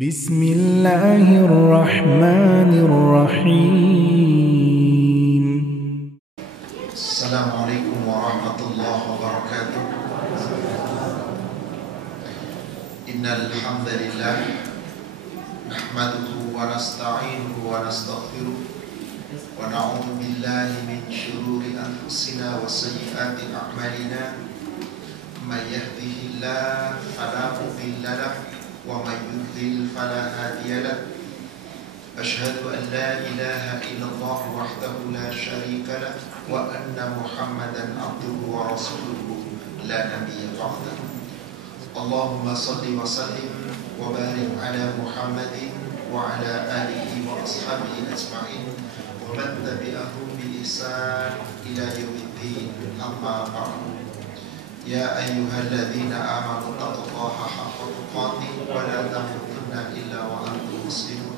Bismillahirrahmanirrahim. Assalamualaikum warahmatullahi wabarakatuh. Innal hamdalillah nahmaduhu wa nasta'inuhu wa nastaghfiruh wa na'udzu billahi min shururi anfusina wa sayyiati a'malina. May yahdihillahu fala mudilla lahu wa may yudlil fala hadiya lahu. Asyhadu an la ilaha illallah wahdahu la syarika lahu wa anna Muhammadan abduhu wa rasuluhu la nabiyya ba'dahu. Allahumma salli wa sallim wa barik ala Muhammadin wa ala alihi wa ashabihi ajma'in wa man tabi'ahum bi ihsan ila yaumiddin. Amma ba'du. Ya ayyuhalladzina amanu taqullaha haqqa tuqatih wa la tamutunna illa wa antum muslimun.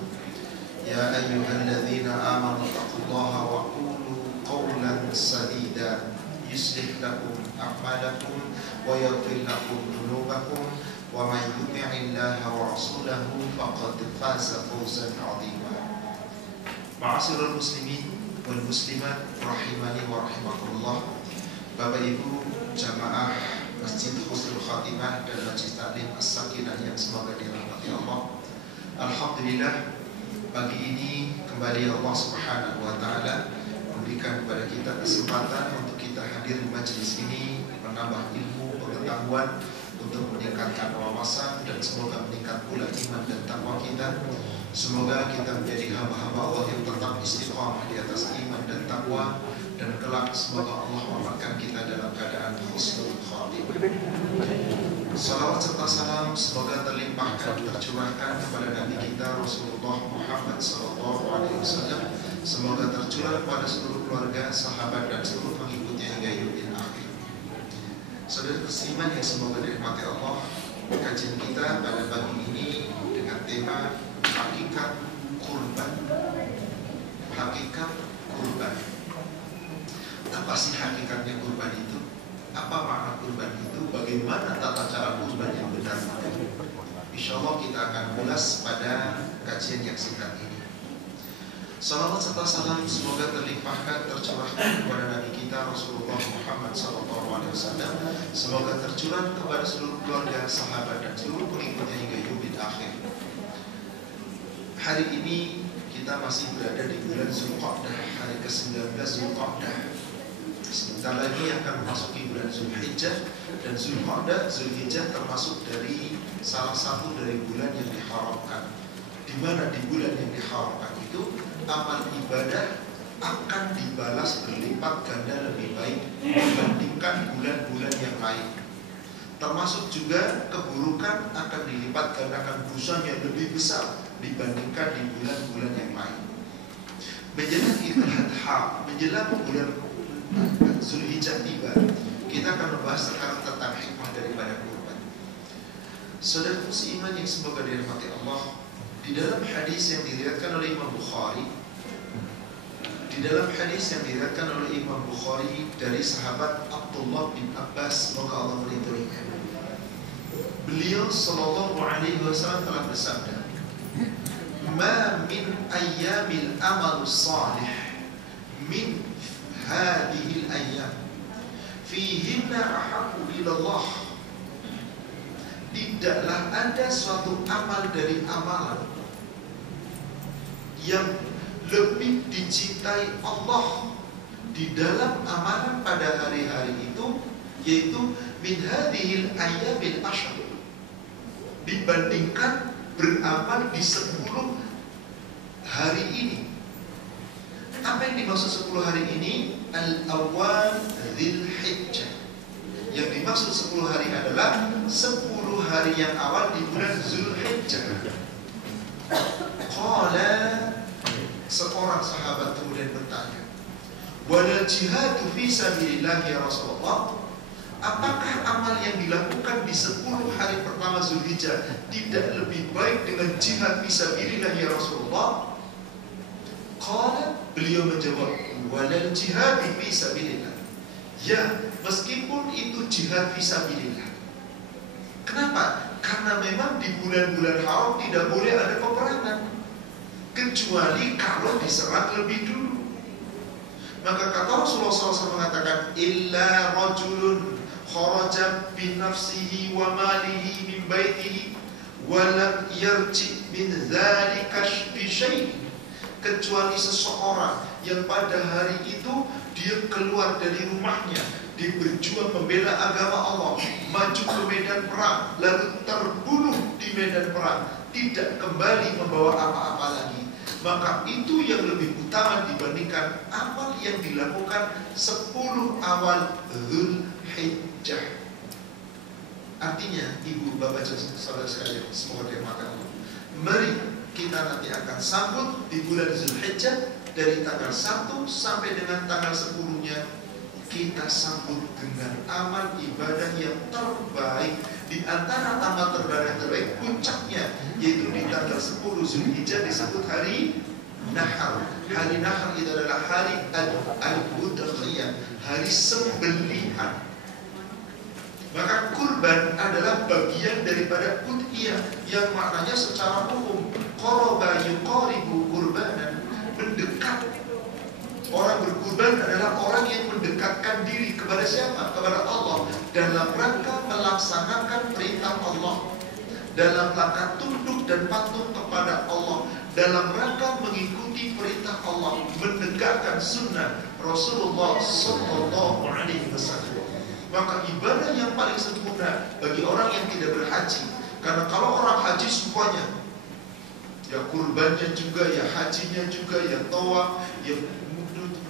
Ya ayyuhalladzina amanu taqullaha wa qulu qawlan sadida yuslih lakum a'malakum wa yaghfir lakum dhunubakum wa may yuti'illaha wa rasulahu faqad faza fawzan 'azima. Ma'asyiral muslimin wal muslimat rahimani wa rahimakumullah. Bapak Ibu jamaah Masjid Husnul Khatimah dan Masjid Taklim As-Sakinah yang semoga dirahmati Allah. Alhamdulillah, pagi ini kembali Allah Subhanahu wa taala memberikan kepada kita kesempatan untuk kita hadir di majelis ini, menambah ilmu, pengetahuan, untuk meningkatkan wawasan dan semoga meningkat pula iman dan takwa kita. Semoga kita menjadi hamba-hamba Allah yang tetap istiqamah di atas iman dan takwa, dan kelak semoga Allah wafatkan kita dalam keadaan husnul khatimah. Salawat serta salam semoga terlimpahkan, tercurahkan kepada Nabi kita Rasulullah Muhammad SAW. Semoga tercurah kepada seluruh keluarga, sahabat dan seluruh pengikutnya hingga yaumil akhir. Saudara seiman yang semoga dirahmati Allah, kajian kita pada pagi ini dengan tema hakikat kurban. Hakikat kurban. Apa sih hakikatnya kurban itu? Apa makna kurban itu? Bagaimana tata cara kurban yang benar? Insya Allah kita akan ulas pada kajian yang singkat ini. Salawat serta salam semoga terlimpahkan, tercurahkan kepada Nabi kita Rasulullah Muhammad SAW. Semoga tercurah kepada seluruh keluarga, sahabat dan seluruh pengikutnya hingga yaumil akhir. Hari ini kita masih berada di bulan Zulqa'dah, hari ke-19 Zulqa'dah. Sebentar lagi akan memasuki bulan Zulhijjah, dan Zulqa'dah, Zulhijjah termasuk dari salah satu dari bulan yang diharamkan. Di mana di bulan yang diharamkan itu amal ibadah akan dibalas berlipat ganda lebih baik dibandingkan bulan-bulan yang lain. Termasuk juga keburukan akan dilipat gandakan dosanya lebih besar dibandingkan di bulan-bulan yang lain. Menjelang Idul Adha, menjelang bulan Zulhijjah tiba, kita akan membahas sekarang tentang hikmah daripada kurban. Saudara seiman yang semoga dirahmati Allah, di dalam hadis yang diriwayatkan oleh Imam Bukhari, dari sahabat Abdullah bin Abbas, semoga Allah meridhoinya. Beliau sallallahu alaihi wasallam telah bersabda, "Ma min ayyamil amalus salih min hadhil ayyam fihinna ahabbu ilallah." Tidaklah ada suatu amal dari amalan yang lebih dicintai Allah di dalam amalan pada hari-hari itu, yaitu min hadhil ayyamil ashr, dibandingkan beramal di 10 hari ini. Apa yang dimaksud 10 hari ini? Al-awwal Dzulhijjah. Yang dimaksud 10 hari adalah 10 hari yang awal di bulan Zulhijjah. Qala, seorang sahabat kemudian bertanya, "Wala jihadu fi sabilillah ya Rasulullah?" Apakah amal yang dilakukan di 10 hari pertama Zulhijjah tidak lebih baik dengan jihad fi sabilillah ya Rasulullah? Qala, beliau menjawab, "Walal jihad fi sabilillah." Ya, meskipun itu jihad fi sabilillah. Kenapa? Karena memang di bulan-bulan haram tidak boleh ada peperangan, kecuali kalau diserang lebih dulu. Maka kata Rasulullah SAW mengatakan, illa rajulun kharaja binafsihi wa malihi min baitihi wa lam yarji min dzalika bi syai'. Kecuali seseorang yang pada hari itu dia keluar dari rumahnya, dia berjuang membela agama Allah, maju ke medan perang, lalu terbunuh di medan perang, tidak kembali membawa apa-apa lagi, maka itu yang lebih utama dibandingkan amal yang dilakukan 10 awal Dzulhijjah. Artinya, ibu, bapak, saudara sekalian, semoga dirahmati Allah, mari kita nanti akan sambut di bulan Dzulhijjah dari tanggal 1 sampai dengan tanggal 10-nya. Kita sambut dengan amal ibadah yang terbaik. Di antara amal terbaik puncaknya yaitu di tanggal 10 Dzulhijjah disebut hari Nahar. Hari Nahar itu adalah hari Al-Udhiyah, hari sembelihan. Maka kurban adalah bagian daripada udhiyah yang maknanya secara umum qoroba yuqoribu kurbanan, mendekat. Orang berkurban adalah orang yang mendekatkan diri kepada siapa? Kepada Allah, dalam rangka melaksanakan perintah Allah, dalam rangka tunduk dan patuh kepada Allah, dalam rangka mengikuti perintah Allah, menegakkan sunnah Rasulullah Sallallahu Alaihi Wasallam. Maka ibadah yang paling sempurna bagi orang yang tidak berhaji, karena kalau orang haji semuanya, ya kurbannya juga, ya hajinya juga, ya tawaf, ya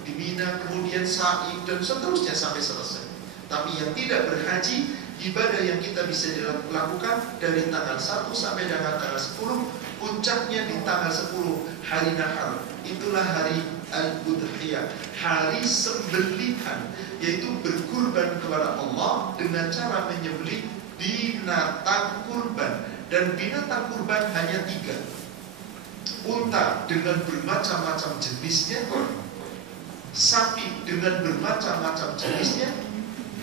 di Mina, kemudian sa'i, dan seterusnya sampai selesai. Tapi yang tidak berhaji, ibadah yang kita bisa dilakukan dari tanggal 1 sampai dengan tanggal 10, puncaknya di tanggal 10 hari Nahar. Itulah hari Al-Udhiyah, hari sembelihan, yaitu berkurban kepada Allah dengan cara menyembelih binatang kurban. Dan binatang kurban hanya 3. Unta dengan bermacam-macam jenisnya, sapi dengan bermacam-macam jenisnya,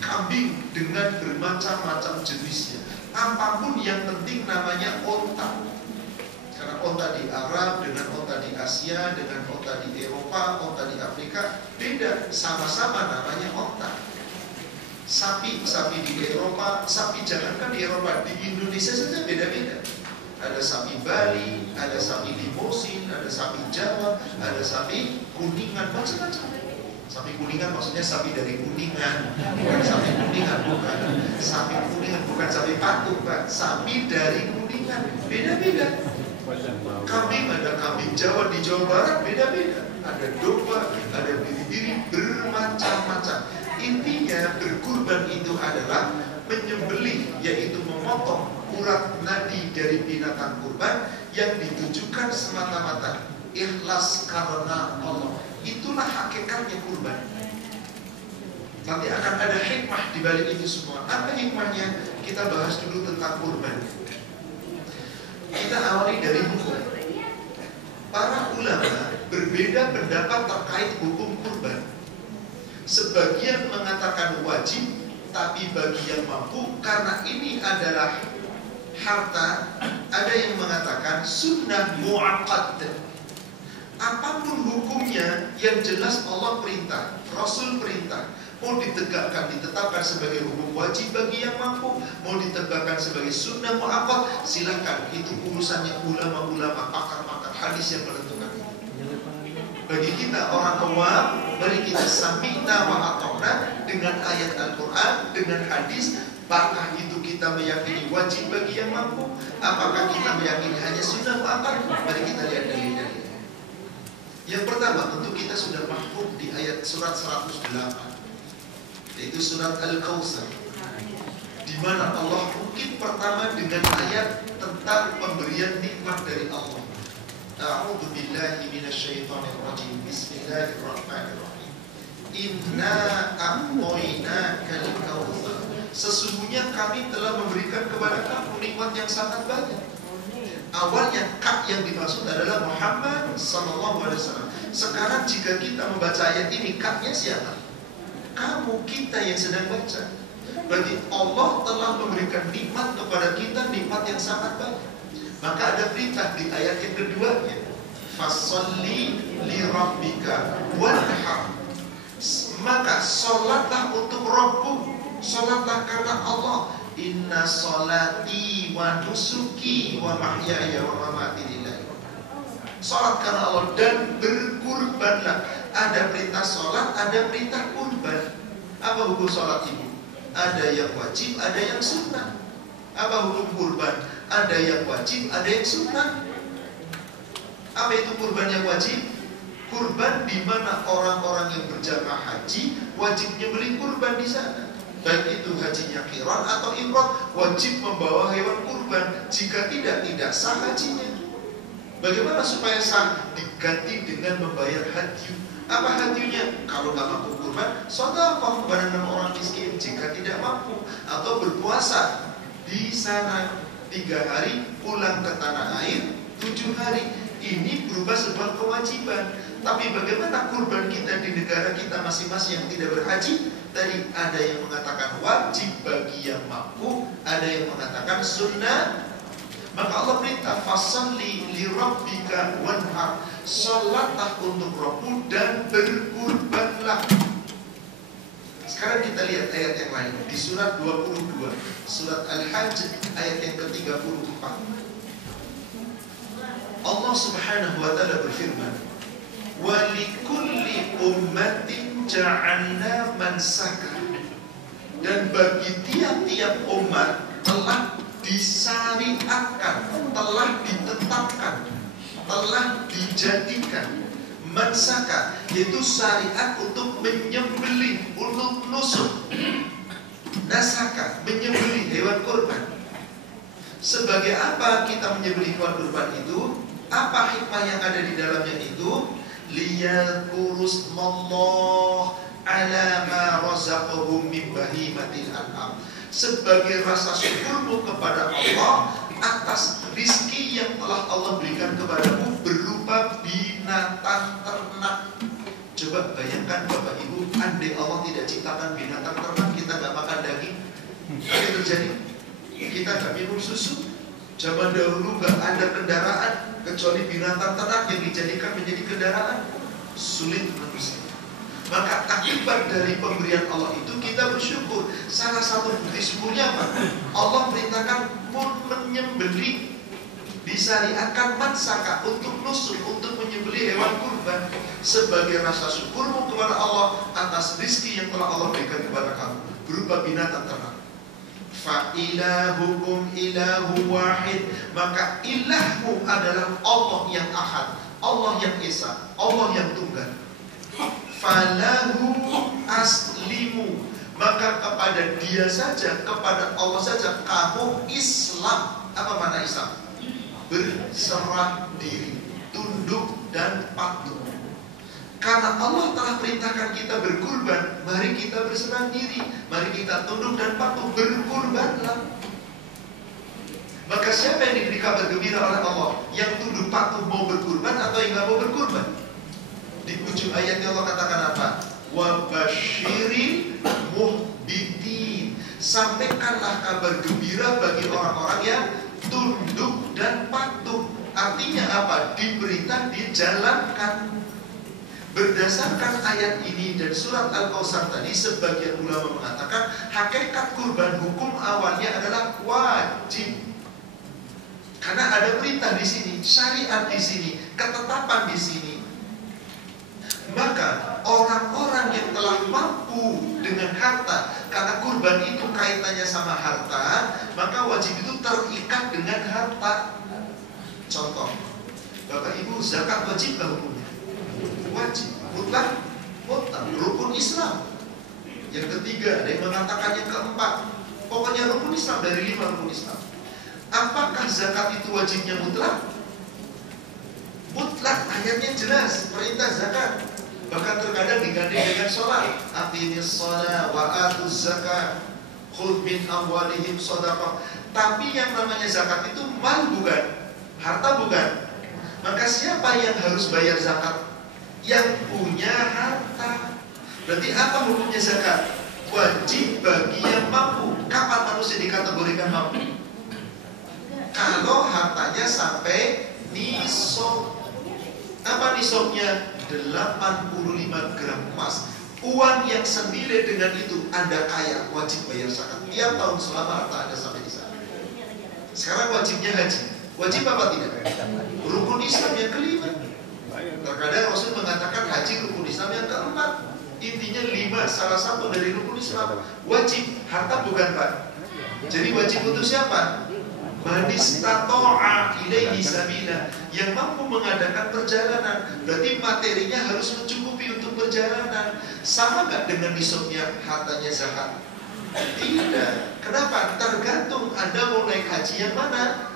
kambing dengan bermacam-macam jenisnya. Apapun yang penting namanya onta. Karena onta di Arab dengan onta di Asia, dengan onta di Eropa, onta di Afrika beda, sama-sama namanya onta. Sapi di Eropa, sapi jangankan di Eropa, di Indonesia saja beda-beda. Ada sapi Bali, ada sapi Limosin, ada sapi Jawa, ada sapi Kuningan, macam-macam. Sapi Kuningan maksudnya sapi dari Kuningan, bukan sapi Kuningan, bukan sapi Kuningan, bukan sapi patung, Pak. Sapi dari Kuningan, beda-beda. Kambing, ada kambing Jawa di Jawa Barat, beda-beda. Ada domba, ada biri-biri, bermacam-macam. Intinya berkurban itu adalah menyembelih, yaitu memotong urat nadi dari binatang kurban yang ditujukan semata-mata ikhlas karena Allah. Itulah hakikatnya kurban. Nanti akan ada hikmah di balik itu semua. Apa hikmahnya? Kita bahas dulu tentang kurban. Kita awali dari hukum. Para ulama berbeda pendapat terkait hukum kurban. Sebagian mengatakan wajib, tapi bagi yang mampu, karena ini adalah harta, ada yang mengatakan sunnah mu'aqqad. Apapun hukumnya, yang jelas Allah perintah, Rasul perintah, mau ditegakkan, ditetapkan sebagai hukum wajib bagi yang mampu, mau ditegakkan sebagai sunnah mu'aqqad, silakan. Itu urusannya ulama-ulama, pakar-pakar hadis yang menentukan. Bagi kita orang awam, mari kita sami'na wa ata'na dengan ayat Al-Quran, dengan hadis. Apakah itu kita meyakini wajib bagi yang mampu? Apakah kita meyakini hanya sunnah mu'aqqad? Mari kita lihat dalil-dalil. Yang pertama, tentu kita sudah mahfuz di ayat surat 108, yaitu surat Al-Kautsar, di mana Allah mungkin pertama dengan ayat tentang pemberian nikmat dari Allah. A'udzu billahi minasyaitonir rajim. Bismillahirrahmanirrahim. Inna a'tainakal kautsar. Sesungguhnya kami telah memberikan kepada kamu nikmat yang sangat banyak. Awalnya kak yang dimaksud adalah Muhammad Sallallahu Alaihi Wasallam. Sekarang jika kita membaca ayat ini, kaknya siapa? Kamu, kita yang sedang baca. Berarti Allah telah memberikan nikmat kepada kita, nikmat yang sangat baik. Maka ada perintah di ayat yang keduanya, fasolli li rabbika wanhar. Maka sholatlah untuk Rabbmu, sholatlah karena Allah. Inna sholati wa nusuki wa mahyaya wa mamati lillahi. Sholat karena Allah dan berkurbanlah. Ada perintah sholat, ada perintah kurban. Apa hukum sholat ibu? Ada yang wajib, ada yang sunnah. Apa hukum kurban? Ada yang wajib, ada yang sunnah. Apa itu kurban yang wajib? Kurban di mana orang-orang yang berjamaah haji wajib nyembelih kurban di sana. Baik itu hajinya qiran atau ifrad, wajib membawa hewan kurban. Jika tidak sah hajinya. Bagaimana supaya sah? Diganti dengan membayar haji. Apa hajinya? Kalau nggak mampu kurban, sedekah kepada 6 orang miskin. Jika tidak mampu, atau berpuasa di sana 3 hari, pulang ke tanah air 7 hari. Ini berubah sebuah kewajiban. Tapi bagaimana kurban kita di negara kita masing-masing yang tidak berhaji? Tadi ada yang mengatakan wajib bagi yang mampu, ada yang mengatakan sunnah. Maka Allah perintah fasalli li rabbika wanhar. Salatlah untuk Rabbmu dan berkurbanlah. Sekarang kita lihat ayat yang lain di surat 22, surat Al-Hajj ayat yang ke-34. Allah Subhanahu wa taala berfirman, wa likulli ummatin ja'alna mansaka. Dan bagi tiap-tiap umat telah disyariatkan, telah ditetapkan, telah dijadikan mansaka, yaitu syariat untuk menyembelih, untuk nusuk. Nasaka, menyembelih hewan kurban. Sebagai apa kita menyembelih hewan kurban itu? Apa hikmah yang ada di dalamnya itu? Liyadhkurusmallah ala ma razaqahum min bahimatil an'am. Sebagai rasa syukurmu kepada Allah atas rizki yang telah Allah berikan kepadamu berupa binatang ternak. Coba bayangkan Bapak Ibu, andai Allah tidak ciptakan binatang ternak, kita gak makan daging, apa yang terjadi? Kita gak minum susu. Zaman dahulu gak ada kendaraan kecuali binatang ternak yang dijadikan menjadi kendaraan. Sulit manusia. Maka akibat dari pemberian Allah itu kita bersyukur. Salah satu bukti syukurnya apa? Allah perintahkan pun menyembelih, disyariatkan mansaka untuk nusuk, untuk menyembelih hewan kurban sebagai rasa syukurmu kepada Allah atas rizki yang telah Allah berikan kepada kamu berupa binatang ternak. Fa ilahukum ilahu wahid. Maka ilahmu adalah Allah yang ahad, Allah yang esa, Allah yang tunggal. Falahu aslimu. Maka kepada dia saja, kepada Allah saja kamu Islam. Apa makna Islam? Berserah diri, tunduk dan patuh. Karena Allah telah perintahkan kita berkurban, mari kita berserah diri, mari kita tunduk dan patuh, berkurbanlah. Maka siapa yang diberi kabar gembira oleh Allah? Yang tunduk patuh mau berkurban atau yang gak mau berkurban? Di ujung ayatnya Allah katakan apa? Wa basyiril muhbitin. Sampaikanlah kabar gembira bagi orang-orang yang tunduk dan patuh. Artinya apa? Diperintah dijalankan. Berdasarkan ayat ini dan surat Al-Kautsar tadi, sebagian ulama mengatakan hakikat kurban hukum awalnya adalah wajib. Karena ada perintah di sini, syariat di sini, ketetapan di sini. Maka orang-orang yang telah mampu dengan harta, karena kurban itu kaitannya sama harta, maka wajib itu terikat dengan harta. Contoh, Bapak Ibu, zakat wajib gak hukumnya? Wajib, mutlak, rukun Islam. Yang ketiga, ada yang mengatakan yang keempat, pokoknya rukun Islam dari 5 rukun Islam. Apakah zakat itu wajibnya mutlak? Mutlak, ayatnya jelas, perintah zakat. Bahkan terkadang digandeng dengan sholat. Aqimis sholat wa atuz zakat, khudh min amwalihim shadaqah. Tapi yang namanya zakat itu mal bukan, harta bukan. Maka siapa yang harus bayar zakat? Yang punya harta. Berarti apa hukumnya zakat? wajib bagi yang mampu. Kapan manusia dikategorikan mampu? Kalau hartanya sampai nisab. Apa nisabnya? 85 gram emas. Uang yang senilai dengan itu Anda kaya, wajib bayar zakat tiap tahun selama harta Anda sampai di sana. Sekarang wajibnya haji. Wajib apa tidak? Rukun Islam yang kelima. Terkadang Rasul mengatakan haji rukun Islam yang keempat. Intinya 5, salah satu dari rukun Islam. Wajib, harta bukan Pak. Jadi wajib untuk siapa? Manistata'a ilaihi sabila, yang mampu mengadakan perjalanan. Berarti materinya harus mencukupi untuk perjalanan. Sama nggak dengan nisabnya hartanya zakat? Tidak. Kenapa? Tergantung Anda mau naik haji yang mana.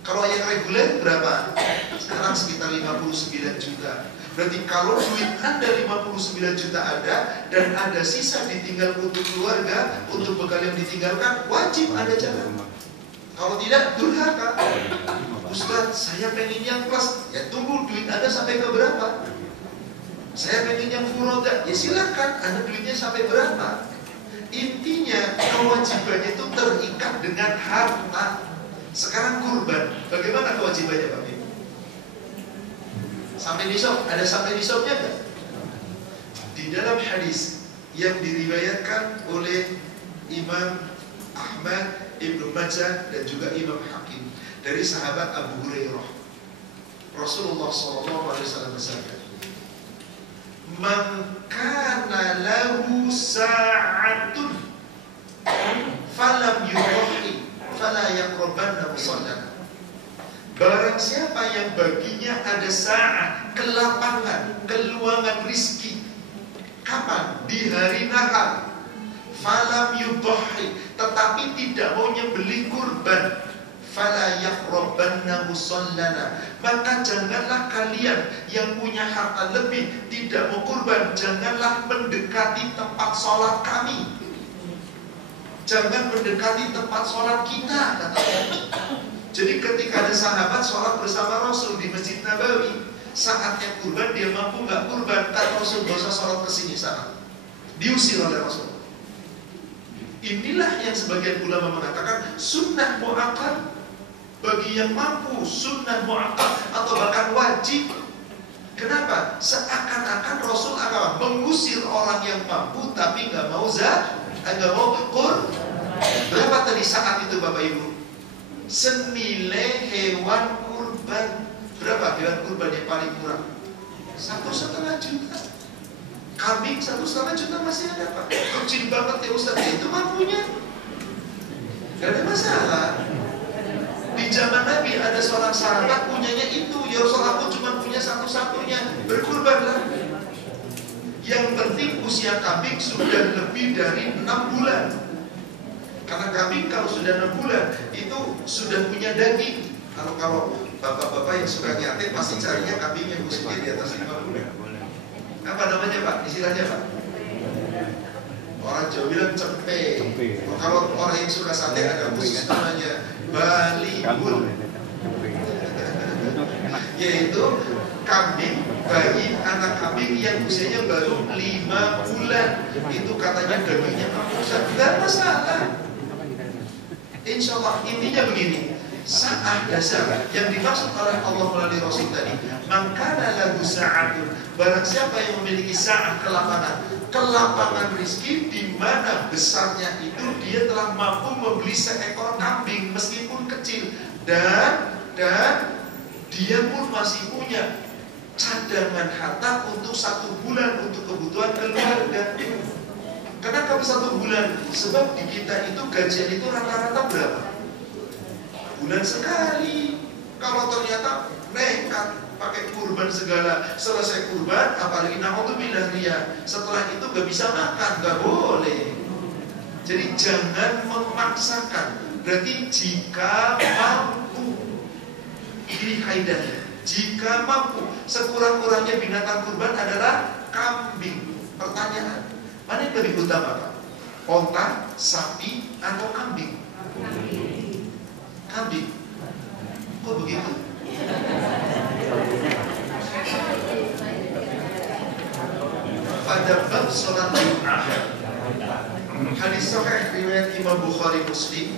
Kalau yang reguler berapa? Sekarang sekitar 59 juta. Berarti kalau duit Anda 59 juta ada dan ada sisa ditinggal untuk keluarga, untuk bekal yang ditinggalkan, wajib Anda jalan. Kalau tidak, durhaka. Ustaz, saya pengen yang plus. Ya tunggu duit Anda sampai ke berapa? Saya pengen yang furoda. Ya silakan, Anda duitnya sampai berapa? Intinya kewajibannya itu terikat dengan harta. Sekarang kurban, bagaimana kewajibannya Pak Bim? Sampai nisab, ada sampai nisabnya enggak? Di dalam hadis yang diriwayatkan oleh Imam Ahmad, Ibnu Majah dan juga Imam Hakim dari sahabat Abu Hurairah, Rasulullah SAW bersabda, "Man kana lahu sa'atun falam yudhi fala yaqrabanna musallana." Barang siapa yang baginya ada sa'ah, kelapangan, keluangan rizki. Kapan? Di hari nahar. Falam yudhi, tetapi tidak mau nyembelih kurban, fala yaqrabanna musallana, maka janganlah kalian yang punya harta lebih tidak mau kurban, janganlah mendekati tempat sholat kami. Jangan mendekati tempat sholat kita, katanya. Jadi ketika ada sahabat sholat bersama Rasul di Masjid Nabawi, saatnya kurban, dia mampu nggak kurban, kata Rasul, gak usah sholat kesini sana. Diusir oleh Rasul. Inilah yang sebagian ulama mengatakan sunnah mu'akkad bagi yang mampu, sunnah mu'akkad atau bahkan wajib. Kenapa? Seakan-akan Rasul akan mengusir orang yang mampu tapi nggak mau nggak mau kurban. Berapa tadi saat itu Bapak Ibu? Senilai hewan kurban. Berapa hewan kurban yang paling murah? 1,5 juta. Kambing 1,5 juta masih ada Pak. Kecil banget ya Ustaz, itu mampunya. Gak ada masalah. Di zaman Nabi ada seorang sahabat punyanya itu, ya Rasulullah, aku cuma punya satu-satunya, berkurbanlah. Yang penting usia kambing sudah lebih dari 6 bulan. Karena kambing kalau sudah 6 bulan itu sudah punya daging. Kalau bapak-bapak yang suka nyatet pasti carinya kambing yang usianya di atas 5 bulan. Apa namanya Pak? Istilahnya Pak? Orang Jawa bilang cempe. Kalau orang yang suka sate ada khusus namanya balibul. Yaitu kambing, bayi anak kambing yang usianya baru 5 bulan. Itu katanya dagingnya mampus. Tidak masalah. Insya Allah intinya begini. Sa'ah dasar yang dimaksud oleh Allah melalui Rasul tadi, mangkana lagu sa'atun, barang siapa yang memiliki sa'ah, kelapangan rizki, di mana besarnya itu dia telah mampu membeli seekor kambing meskipun kecil, dan dia pun masih punya cadangan harta untuk 1 bulan untuk kebutuhan keluarga. Kenapa 1 bulan? Sebab di kita itu gajian itu rata-rata berapa? Bulan sekali. Kalau ternyata nekat pakai kurban segala, selesai kurban apalagi na'udzubillah ria, setelah itu gak bisa makan, gak boleh. Jadi jangan memaksakan. Berarti jika mampu, ini kaidahnya, jika mampu. Sekurang-kurangnya binatang kurban adalah kambing. Pertanyaan, mana yang lebih utama Pak? Onta, sapi, atau kambing? Kambing. Kok begitu? Pada bab sholat Jumat Hadis sahih riwayat Imam Bukhari Muslim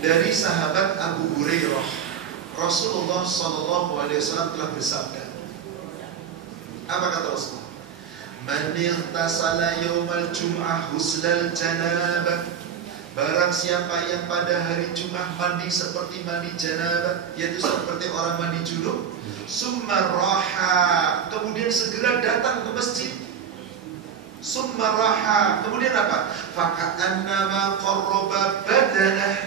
dari sahabat Abu Hurairah. Rasulullah SAW telah bersabda. Apa kata Rasulullah? Man irtasala yaumal jum'ah huslal janabah. Barang siapa yang pada hari Jumat mandi seperti mandi janabah, yaitu seperti orang mandi junub, summa raha, kemudian segera datang ke masjid. Summa raha, kemudian apa? Faka'annama qarraba badanah.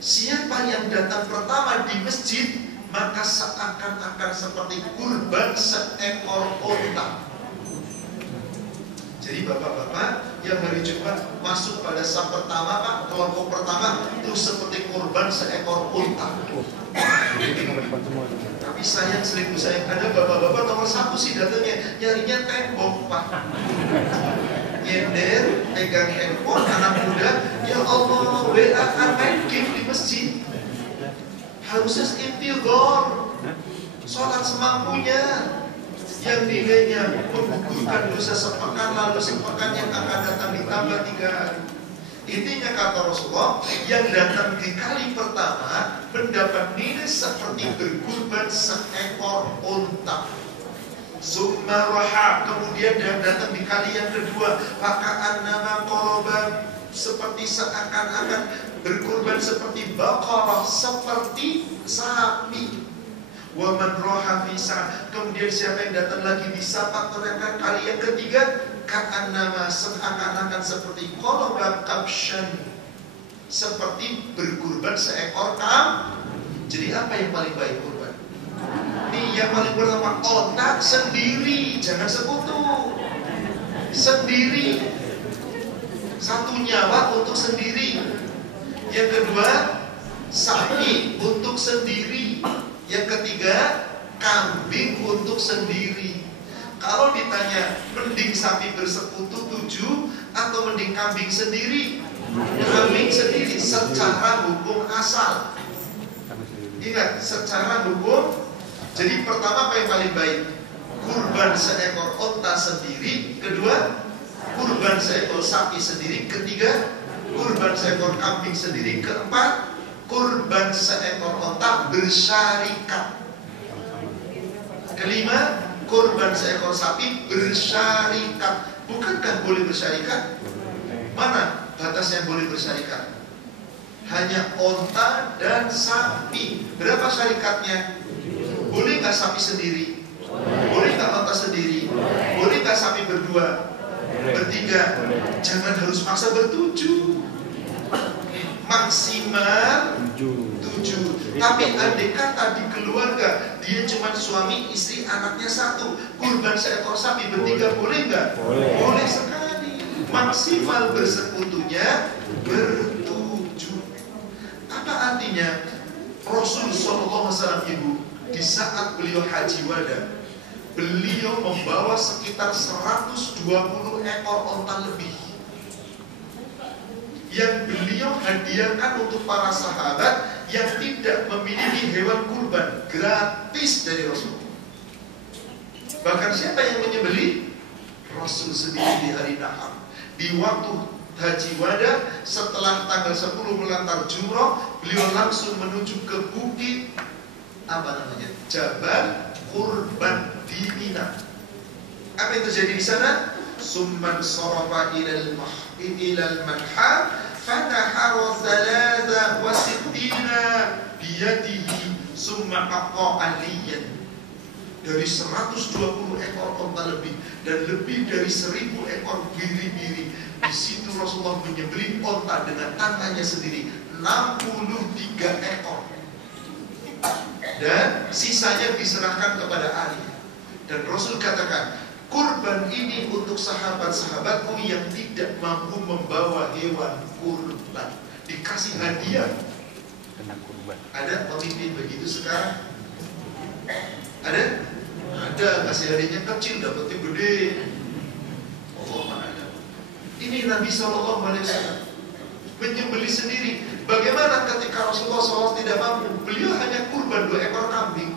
Siapa yang datang pertama di masjid, maka seakan-akan seperti kurban seekor unta. Jadi bapak-bapak yang hari Jumat masuk pada saf pertama, Pak, kelompok pertama itu seperti kurban seekor unta. Tapi sayang, seribu sayang, ada bapak-bapak nomor 1 sih datangnya nyarinya tembok, Pak. Nyender, pegang handphone, anak muda, ya Allah, WA main game di masjid. Harusnya intighor, sholat semampunya, yang nilainya menggugurkan dosa sepekan, lalu sepekan yang akan datang ditambah 3 hari. Intinya kata Rasulullah, yang datang di kali pertama mendapat nilai seperti berkurban seekor unta. Summa raha, kemudian dia datang di kali yang kedua, faka'annama qarraba, seperti seakan-akan berkurban seperti baqarah, seperti sapi. Wa man raha fi sa', kemudian siapa yang datang lagi di saat kali yang ketiga, ka'annama, seakan-akan seperti qarraba kabshan, seperti berkurban seekor kambing. Jadi apa yang paling baik kurban? Nih yang paling pertama, otak sendiri, jangan sekutu. Sendiri, satu nyawa untuk sendiri. Yang kedua, sapi untuk sendiri. Yang ketiga, kambing untuk sendiri. Kalau ditanya mending sapi bersekutu 7 atau mending kambing sendiri? Kambing sendiri secara hukum asal. Ingat, secara hukum. Jadi pertama apa yang paling baik? Kurban seekor unta sendiri. Kedua, kurban seekor sapi sendiri. Ketiga, kurban seekor kambing sendiri. Keempat, kurban seekor unta bersyarikat. Kelima, kurban seekor sapi bersyarikat. Bukankah boleh bersyarikat? Mana batas yang boleh bersyarikat? Hanya unta dan sapi. Berapa syarikatnya? Boleh nggak sapi sendiri? Boleh nggak unta sendiri? Boleh nggak sapi berdua? Bertiga? Jangan harus maksa bertujuh. Maksimal 7. Tapi andai kata di keluarga dia cuma suami, istri, anaknya 1, kurban seekor sapi bertiga, boleh nggak? Boleh sekali. Maksimal bersekutunya ber-7. Apa artinya? Rasul SAW ibu, di saat beliau haji wada, beliau membawa sekitar 120 ekor onta lebih yang beliau hadiahkan untuk para sahabat yang tidak memiliki hewan kurban, gratis dari Rasul. Bahkan siapa yang menyembelih? Rasul sendiri di hari Nahar. Di waktu haji wada, setelah tanggal 10 melantar jumrah, beliau langsung menuju ke bukit Jabal Kurban di Mina. Apa yang terjadi di sana? Summan sarafa ilal manhar fanahara 63 biyadihi summa qaqa aliyan. Dari 120 ekor onta lebih dan lebih dari 1000 ekor biri-biri. Di situ Rasulullah menyembelih onta dengan tangannya sendiri, 63 ekor. Dan sisanya diserahkan kepada Ali. Dan Rasul katakan, kurban ini untuk sahabat-sahabatku yang tidak mampu membawa hewan kurban. Dikasih hadiah. Ada pemimpin begitu sekarang? Ada? Ada, kasih hadiahnya kecil, dapetnya gede. Allah ada. Ini Nabi SAW menyembelih sendiri. Bagaimana ketika Rasulullah SAW tidak mampu? Beliau hanya kurban 2 ekor kambing.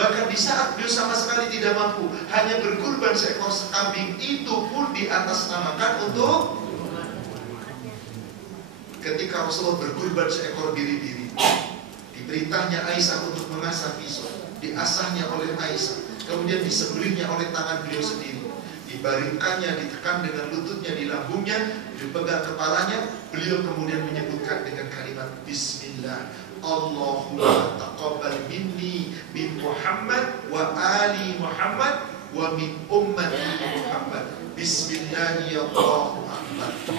Bahkan di saat beliau sama sekali tidak mampu, hanya berkurban seekor kambing, itu pun diatasnamakan untuk ketika Rasulullah berkurban seekor biri-biri. Diperintahnya Aisyah untuk mengasah pisau, diasahnya oleh Aisyah, kemudian disembelihnya oleh tangan beliau sendiri, dibaringkannya, ditekan dengan lututnya di lambungnya, dipegang kepalanya. Beliau kemudian menyebutkan dengan kalimat Bismillah, Allahumma taqabbal minni min Muhammad wa ali Muhammad wa min ummati Muhammad. Bismillahirrahmanirrahim.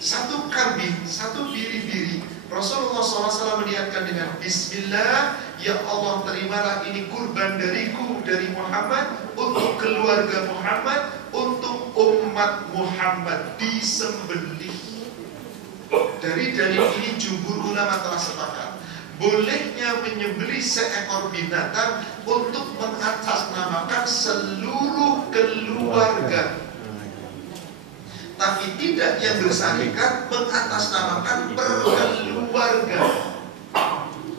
Satu kambing, satu biri-biri, Rasulullah SAW meniatkan dengan Bismillah, ya Allah terimalah ini kurban dariku, dari Muhammad, untuk keluarga Muhammad, untuk umat Muhammad, disembelih. Dari dalil ini jumhur ulama telah sepakat bolehnya menyembelih seekor binatang untuk mengatasnamakan seluruh keluarga, tapi tidak yang bersarikat mengatasnamakan perkeluarga.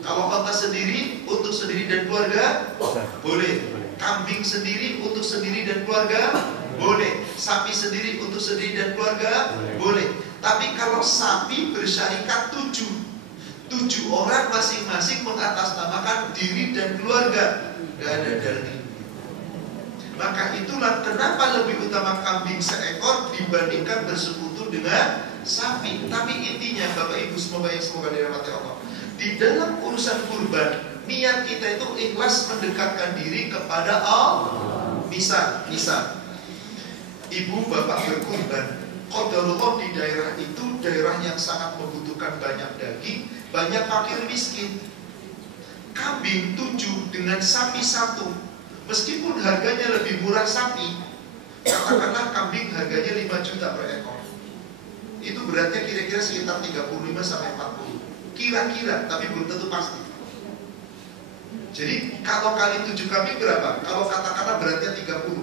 Kalau onta sendiri untuk sendiri dan keluarga boleh, kambing sendiri untuk sendiri dan keluarga boleh, sapi sendiri untuk sendiri dan keluarga boleh. Tapi kalau sapi bersyarikat 7 orang masing-masing mengatasnamakan diri dan keluarga, gak ada dalil. Maka itulah kenapa lebih utama kambing seekor dibandingkan bersekutu dengan sapi. Tapi intinya Bapak Ibu semoga dirahmati Allah, di dalam urusan kurban, niat kita itu ikhlas mendekatkan diri kepada Allah. Misal ibu bapak berkurban, qadarullah di daerah itu daerah yang sangat membutuhkan banyak daging, banyak fakir miskin. Kambing 7 dengan sapi 1, meskipun harganya lebih murah sapi, katakanlah kambing harganya 5 juta per ekor, itu beratnya kira-kira sekitar 35 sampai 40, kira-kira, tapi belum tentu pasti. Jadi kalau kali 7 kambing berapa? Kalau katakanlah beratnya 30,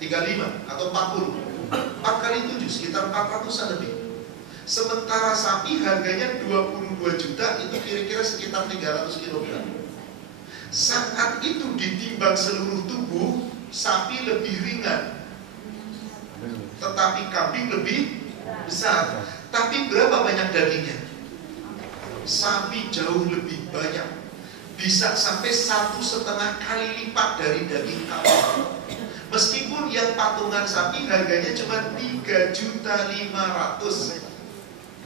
35 atau 40, 4 kali 7 sekitar 400-an lebih. Sementara sapi harganya 22 juta, itu kira-kira sekitar 300 kg. Saat itu ditimbang seluruh tubuh, sapi lebih ringan, tetapi kambing lebih besar. Tapi berapa banyak dagingnya? Sapi jauh lebih banyak, bisa sampai 1,5 kali lipat dari daging kambing. Meskipun yang patungan sapi harganya cuma 3.500.000,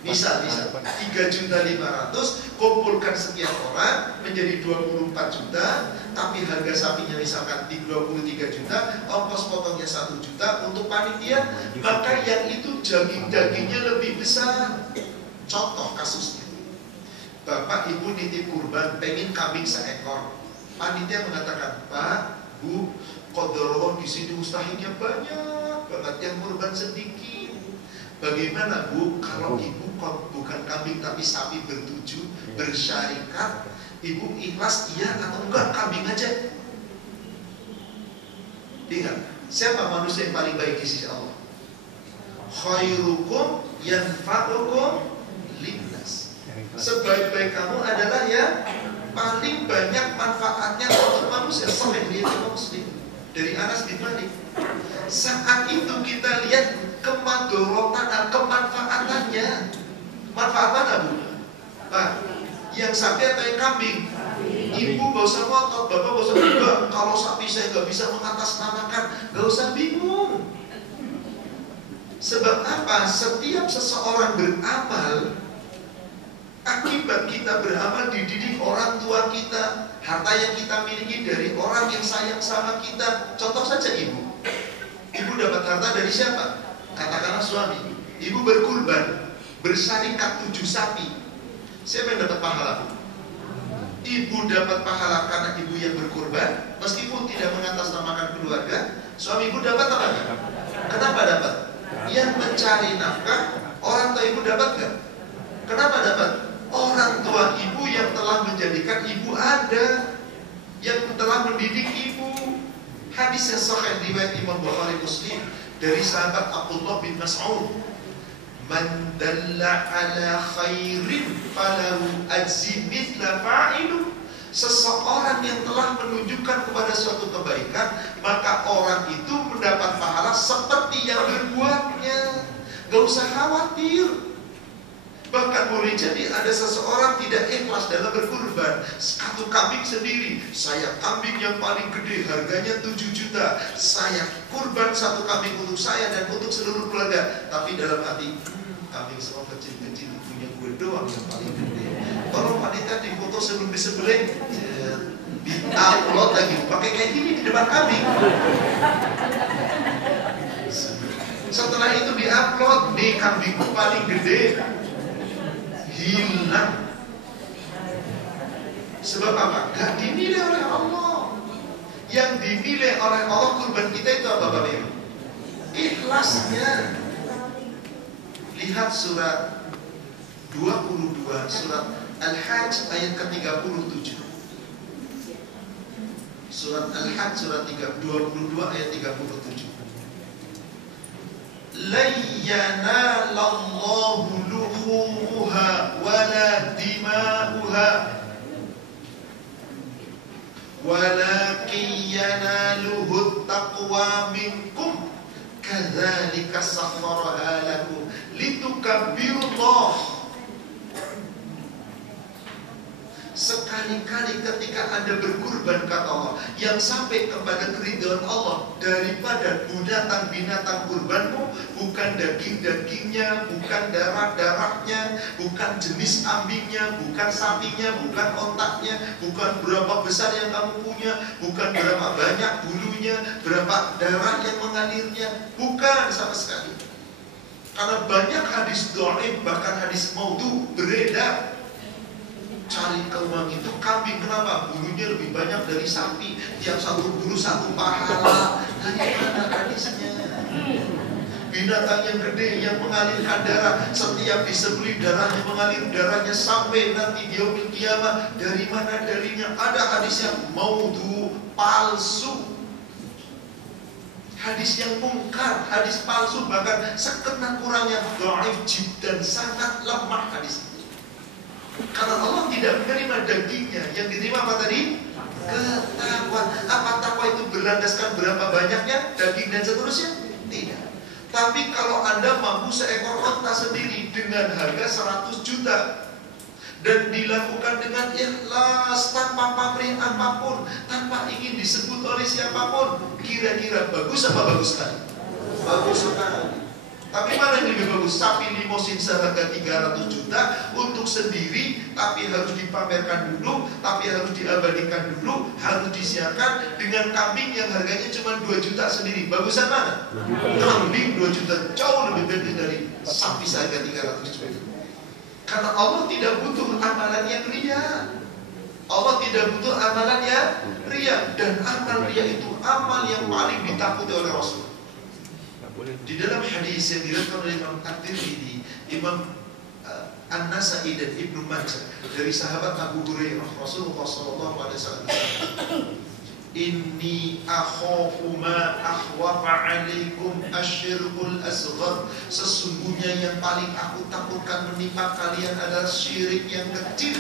misal 3.500.000, kumpulkan sekian orang menjadi 24 juta, tapi harga sapinya misalkan 23 juta, ongkos potongnya 1 juta untuk panitia, maka yang itu dagingnya lebih besar. Contoh kasusnya, bapak ibu nitip kurban pengen kambing seekor, panitia mengatakan, Pak, Bu, qadarullah di sini mustahilnya banyak banget, yang kurban sedikit. Bagaimana Bu, kalau ibu bukan kambing tapi sapi ber7 bersyarikat, ibu ikhlas iya atau enggak kambing aja? Ingat, siapa manusia yang paling baik di sisi Allah? Khairukum yanfa'ukum linnas. Sebaik-baik kamu adalah yang paling banyak manfaatnya untuk manusia. Sahih riwayat Muslim dari Anas bin Malik. Saat itu kita lihat kemadorotan dan kemanfaatannya. Manfaat mana Bu? Pak, yang sapi atau yang kambing? Ibu gak usah ngotot, bapak gak usah bingung. Kalau sapi saya gak bisa mengatasnamakan, gak usah bingung. Sebab apa? Setiap seseorang beramal, akibat kita beramal dididik orang tua kita, harta yang kita miliki dari orang yang sayang sama kita. Contoh saja ibu. Ibu dapat harta dari siapa? Katakanlah suami. Ibu berkurban, bersarikat 7 sapi. Siapa yang dapat pahala? Ibu dapat pahala karena ibu yang berkurban, meskipun tidak mengatasnamakan keluarga. Suami ibu dapat apa enggak? Kenapa dapat? Yang mencari nafkah, orang tua ibu dapat enggak? Kenapa dapat? Orang tua ibu yang telah menjadikan ibu ada, yang telah mendidik ibu. Hadis yang sahih riwayat Imam Bukhari Muslim dari sahabat Abdullah bin Mas'ud, man dalla ala khairin falahu ajzi mithla fa'ilu. Seseorang yang telah menunjukkan kepada suatu kebaikan, maka orang itu mendapat pahala seperti yang berbuatnya. Gak usah khawatir. Bahkan boleh jadi ada seseorang tidak ikhlas dalam berkurban. Satu kambing sendiri, saya kambing yang paling gede, harganya 7 juta. Saya kurban satu kambing untuk saya dan untuk seluruh keluarga. Tapi dalam hati, kambing semua kecil-kecil, punya gue doang yang paling gede. Tolong wanita difoto sebelum disembelih, di-upload lagi, pakai kayak gini di depan kambing. Setelah itu di-upload, nih kambingku paling gede. Hilang. Sebab apa? Gak dinilai oleh Allah. Yang dinilai oleh Allah kurban kita itu apa Bapak Ibu? Ikhlasnya. Lihat surat 22, surat Al-Hajj ayat ke-37. Surat Al-Hajj surat 22 ayat 37. Layyanallahu luhumuha wala dima'uha walakin yanaluhu taqwa minkum kadzalika sakhkharaha lakum litukabbirullaha. Sekali-kali ketika Anda berkurban, kata Allah, yang sampai kepada keridhaan Allah daripada binatang-binatang kurbanmu, bukan daging-dagingnya, bukan darah-darahnya, bukan jenis kambingnya, bukan sapinya, bukan otaknya, bukan berapa besar yang kamu punya, bukan berapa banyak bulunya, berapa darah yang mengalirnya, bukan sama sekali. Karena banyak hadis dhaif, bahkan hadis maudhu beredar. Cari keuang itu kambing, kenapa? Bulunya lebih banyak dari sapi, tiap satu bulu satu pahala. Mana hadisnya? Binatang yang gede yang mengalirkan darah, setiap disembelih darahnya mengalir, darahnya sampai nanti di yaumil kiamah. Dari mana dalilnya? Ada hadis yang maudhu, palsu, hadis yang mungkar, hadis palsu, bahkan sekenang kurangnya dhaif jiddan, sangat lemah hadis. Karena Allah tidak menerima dagingnya, yang diterima apa tadi? Ketakwaan. Apa takwa itu berlandaskan berapa banyaknya daging dan seterusnya? Tidak. Tapi kalau Anda mampu seekor onta sendiri dengan harga 100 juta dan dilakukan dengan ikhlas, tanpa pamrih apapun, tanpa ingin disebut oleh siapapun, kira-kira bagus apa bagus sekali? Bagus sekali. Tapi mana yang lebih bagus? Sapi limosin seharga 300 juta untuk sendiri, tapi harus dipamerkan dulu, tapi harus diabadikan dulu, harus disiarkan, dengan kambing yang harganya cuma 2 juta sendiri. Bagusan mana? Kambing 2 juta jauh lebih bagus dari sapi seharga 300 juta. Karena Allah tidak butuh amalan yang ria. Allah tidak butuh amalan yang ria. Dan amal ria itu amal yang paling ditakuti oleh Rasul. Di dalam hadis yang diriwayatkan oleh Imam At-Tirmidzi, Imam An-Nasa'i dan Ibnu Majah dari sahabat Abu Hurairah, Rasulullah SAW, Inni akhafu ma akhwafa alaikum asyirkul asghar. Sesungguhnya yang paling aku takutkan menimpa kalian adalah syirik yang kecil.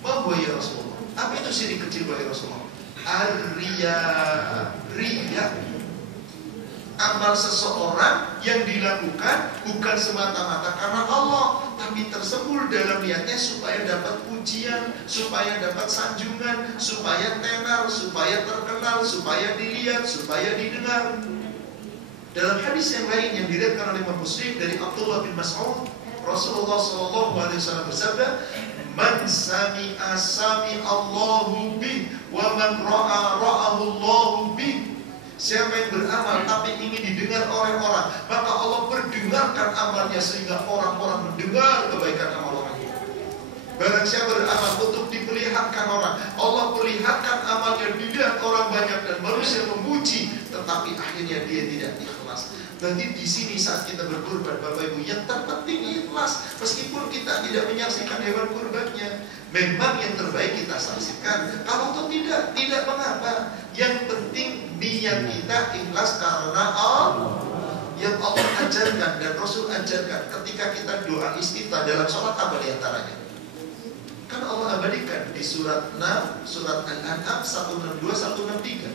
Bahwa ya Rasulullah, apa itu syirik kecil wahai Rasulullah? Ar-riya, riya. Amal seseorang yang dilakukan bukan semata-mata karena Allah, tapi tersembul dalam niatnya supaya dapat pujian, supaya dapat sanjungan, supaya tenar, supaya terkenal, supaya dilihat, supaya didengar. Dalam hadis yang lain yang diriwayatkan oleh Imam Muslim dari Abdullah bin Mas'ud, Rasulullah SAW bersabda, "Man sami'a sami'allahu bih, wa man ra'a ra'ahu Allahu bih." Siapa yang beramal tapi ingin didengar oleh orang, maka Allah perdengarkan amalnya sehingga orang-orang mendengar kebaikan amal orang itu. Barang siapa beramal untuk diperlihatkan orang, Allah perlihatkan amalnya dilihat orang banyak dan manusia memuji, tetapi akhirnya dia tidak ikhlas. Berarti di sini saat kita berkurban, Bapak Ibu, yang terpenting ikhlas. Meskipun kita tidak menyaksikan hewan kurbannya, memang yang terbaik kita saksikan. Kalau itu tidak mengapa. Yang penting niat kita ikhlas karena Allah. Yang Allah ajarkan dan Rasul ajarkan ketika kita doa istiftah dalam sholat apa diantaranya? Kan Allah abadikan di surat 6, surat Al-An'am 162, 163.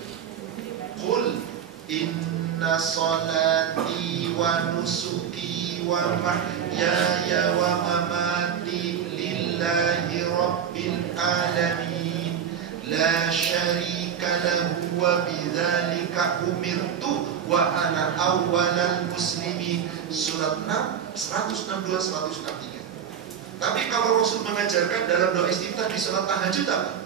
Qul inna salati wa nusuki wa mahyaya wa mamati lillahi rabbil alamin la syarika lahu wa bidzalika umirtu wa ana awwalal muslimin. Surat 6 162 163. Tapi kalau Rasul mengajarkan dalam doa istiftah di salat tahajud apa?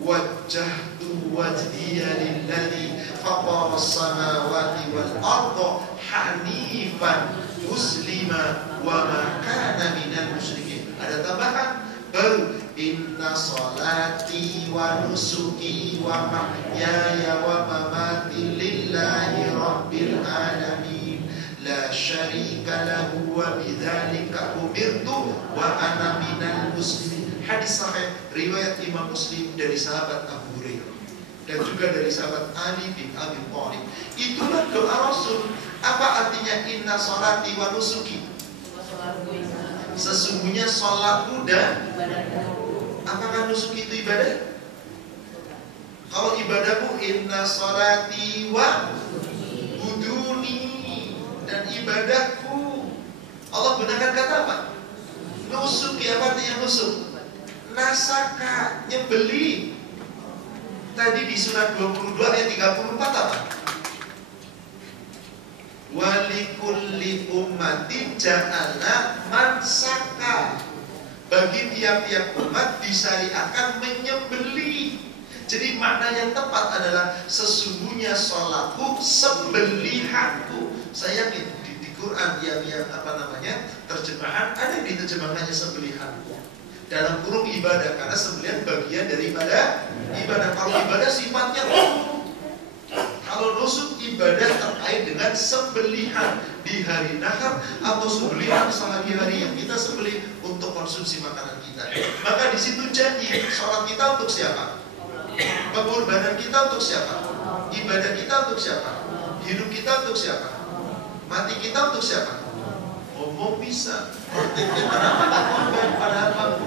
Wajjahtu wajhiya lilladzi fatara as-samawati wal arda hanifan muslima wa ma kana minal musyrikin. Ada tambahan baru, inna salati wa nusuki wa mahyaya wa mamati lillahi rabbil alamin la syarika lahu wa bidzalika umirtu wa ana minal muslimin. Hadis sahih riwayat Imam Muslim dari sahabat Abu Hurairah dan juga dari sahabat Ali bin Abi Thalib. Itulah doa Rasul. Apa artinya inna salati wa nusuki? Sesungguhnya salatku dan apakah nusuki itu ibadah? Kalau ibadahku inna salati wa buduni, dan ibadahku. Allah gunakan kata apa? Nusuki. Apa artinya nusuk? Nasaka, nyembeli. Tadi di surat 22 ayat 34 apa? Walikulli ummatin ja'alna mansaka. Bagi tiap-tiap umat disyariatkan menyembeli. Jadi makna yang tepat adalah sesungguhnya sholatku sembelihanku. Saya yakin di Quran yang apa namanya terjemahan ada yang diterjemahkannya sembelihanku dalam kurung ibadah, karena sembelihan bagian dari ibadah. Kalau ibadah sifatnya umum. Kalau nusuk ibadah terkait dengan sembelihan di hari nahar atau sembelihan sehari-hari yang kita sembelih untuk konsumsi makanan kita. Maka di situ janji sholat kita untuk siapa? Pengorbanan kita untuk siapa? Ibadah kita untuk siapa? Hidup kita untuk siapa? Mati kita untuk siapa? Ngomong bisa, praktiknya kenapa korban padahal mampu.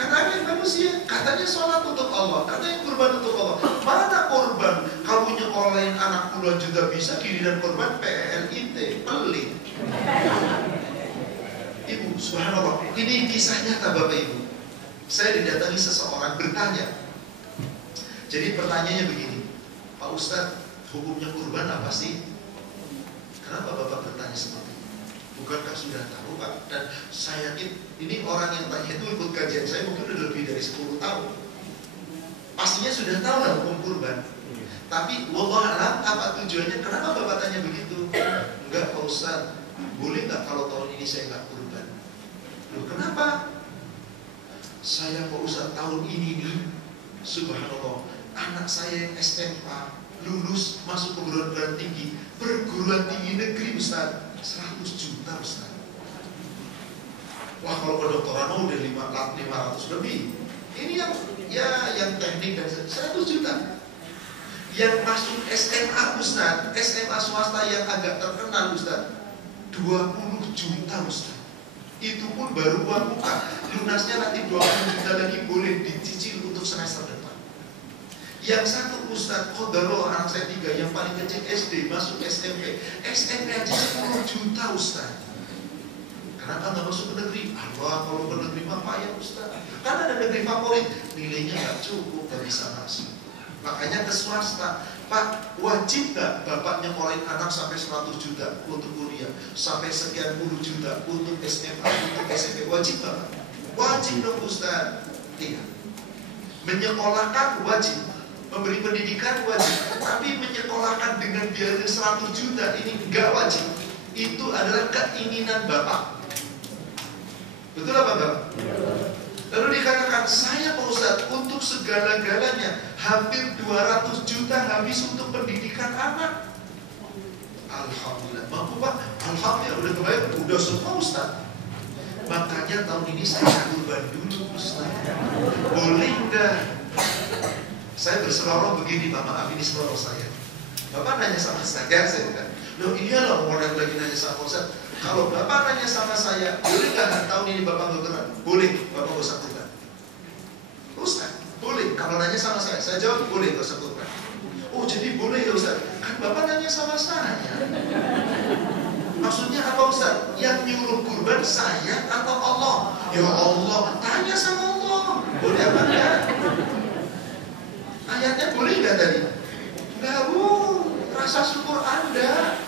Katanya manusia, katanya sholat untuk Allah, katanya kurban untuk Allah. Mana korban? Kamu nyekolahin anak puluhan juta bisa, giliran korban PLIT, pelit. Ibu, subhanallah, ini kisah nyata Bapak Ibu. Saya didatangi seseorang bertanya. Jadi pertanyaannya begini, Pak Ustadz, hukumnya kurban apa sih? Kenapa Bapak bertanya seperti itu? Bukankah sudah tahu Pak? Dan saya yakin ini orang yang tanya itu ikut kajian saya mungkin sudah lebih dari 10 tahun. Pastinya sudah tahu lah hukum kurban. Tapi wallahualam apa tujuannya? Kenapa Bapak tanya begitu? Enggak Pak Ustadz, boleh nggak kalau tahun ini saya nggak kurban? Loh kenapa? Saya Pak Ustadz tahun ini nih, subhanallah, anak saya yang SMA lulus masuk perguruan tinggi, perguruan tinggi negeri Ustaz, 100 juta Ustaz. Wah kalau kedokteran mau udah 500 lebih. Ini yang teknik dan 100 juta. Yang masuk SMA Ustaz, SMA swasta yang agak terkenal Ustaz, 20 juta Ustaz. Itu pun baru uang muka. Lunasnya nanti 20 juta lagi boleh dicicil untuk semester depan. Yang satu Ustaz, qadarullah anak saya 3, yang paling kecil SD, masuk SMP. SMP aja 10 juta Ustaz. Kenapa nggak masuk ke negeri? Allah, kalau ke negeri mah payah Ustaz. Karena ada negeri favorit, nilainya nggak cukup, nggak bisa masuk. Makanya ke swasta. Pak, wajib nggak Bapak nyekolahin anak sampai 100 juta untuk kuliah, sampai sekian puluh juta untuk SMA, untuk SMP? Wajib nggak Pak? Wajib dong Ustaz. Tidak. Menyekolahkan wajib, memberi pendidikan wajib, tapi menyekolahkan dengan biaya 100 juta ini nggak wajib. Itu adalah keinginan Bapak. Betul apa Bapak? Lalu dikatakan, saya Pak Ustadz untuk segala-galanya hampir 200 juta habis untuk pendidikan anak. Alhamdulillah, mampu Pak? Alhamdulillah, udah kebayang, udah semua Ustadz. Makanya tahun ini saya kurban dulu Ustadz. Boleh enggak? Saya berseloroh begini Pak, maaf ini seloroh saya. Bapak nanya sama saya bilang, loh iya loh, orang lagi nanya sama Ustadz. Kalau Bapak nanya sama saya, boleh nggak tahun ini Bapak bergerak? Boleh, Bapak gak usah kurban. Ustaz, boleh. Kalau nanya sama saya jawab boleh, gak usah kurban. Oh jadi boleh ya Ustaz? Kan Bapak nanya sama saya. Maksudnya apa Ustaz? Yang nyuruh kurban saya atau Allah? Ya Allah, tanya sama Allah. Boleh apa enggak? Ayatnya boleh enggak tadi? Enggak, Bu. Rasa syukur Anda.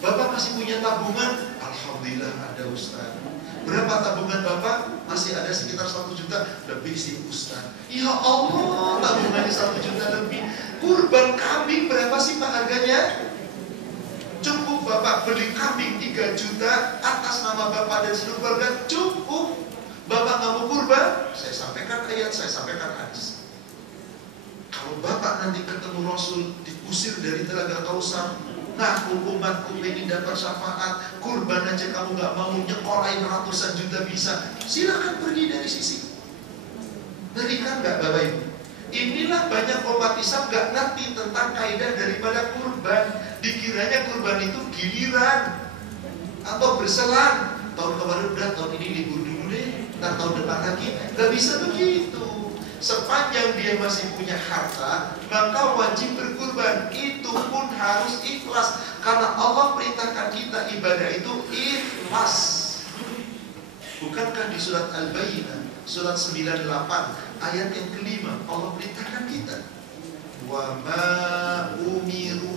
Bapak masih punya tabungan? Alhamdulillah ada Ustaz. Berapa tabungan Bapak? Masih ada sekitar 1 juta lebih sih Ustaz. Ya Allah, tabungannya 1 juta lebih. Kurban kambing berapa sih Pak harganya? Cukup Bapak beli kambing 3 juta atas nama Bapak dan seluruh keluarga, cukup. Bapak nggak mau kurban? Saya sampaikan ayat, saya sampaikan hadis. Kalau Bapak nanti ketemu Rasul diusir dari Telaga Kausar, ngaku umatku ini dapat syafaat, kurban aja kamu nggak mau, nyekolahin ratusan juta bisa, silakan pergi dari sisi. Berikan nggak Bapak Ibu? Inilah banyak umat Islam nggak ngerti tentang kaidah daripada kurban. Dikiranya kurban itu giliran atau berselang. Tahun kemarin udah, tahun ini libur dulu deh, ntar tahun depan lagi. Nggak bisa begitu. Sepanjang dia masih punya harta, maka wajib berkurban. Itu pun harus ikhlas, karena Allah perintahkan kita ibadah itu ikhlas. Bukankah di surat Al-Bayyinah, surat 98 ayat yang kelima, Allah perintahkan kita, wa ma umiru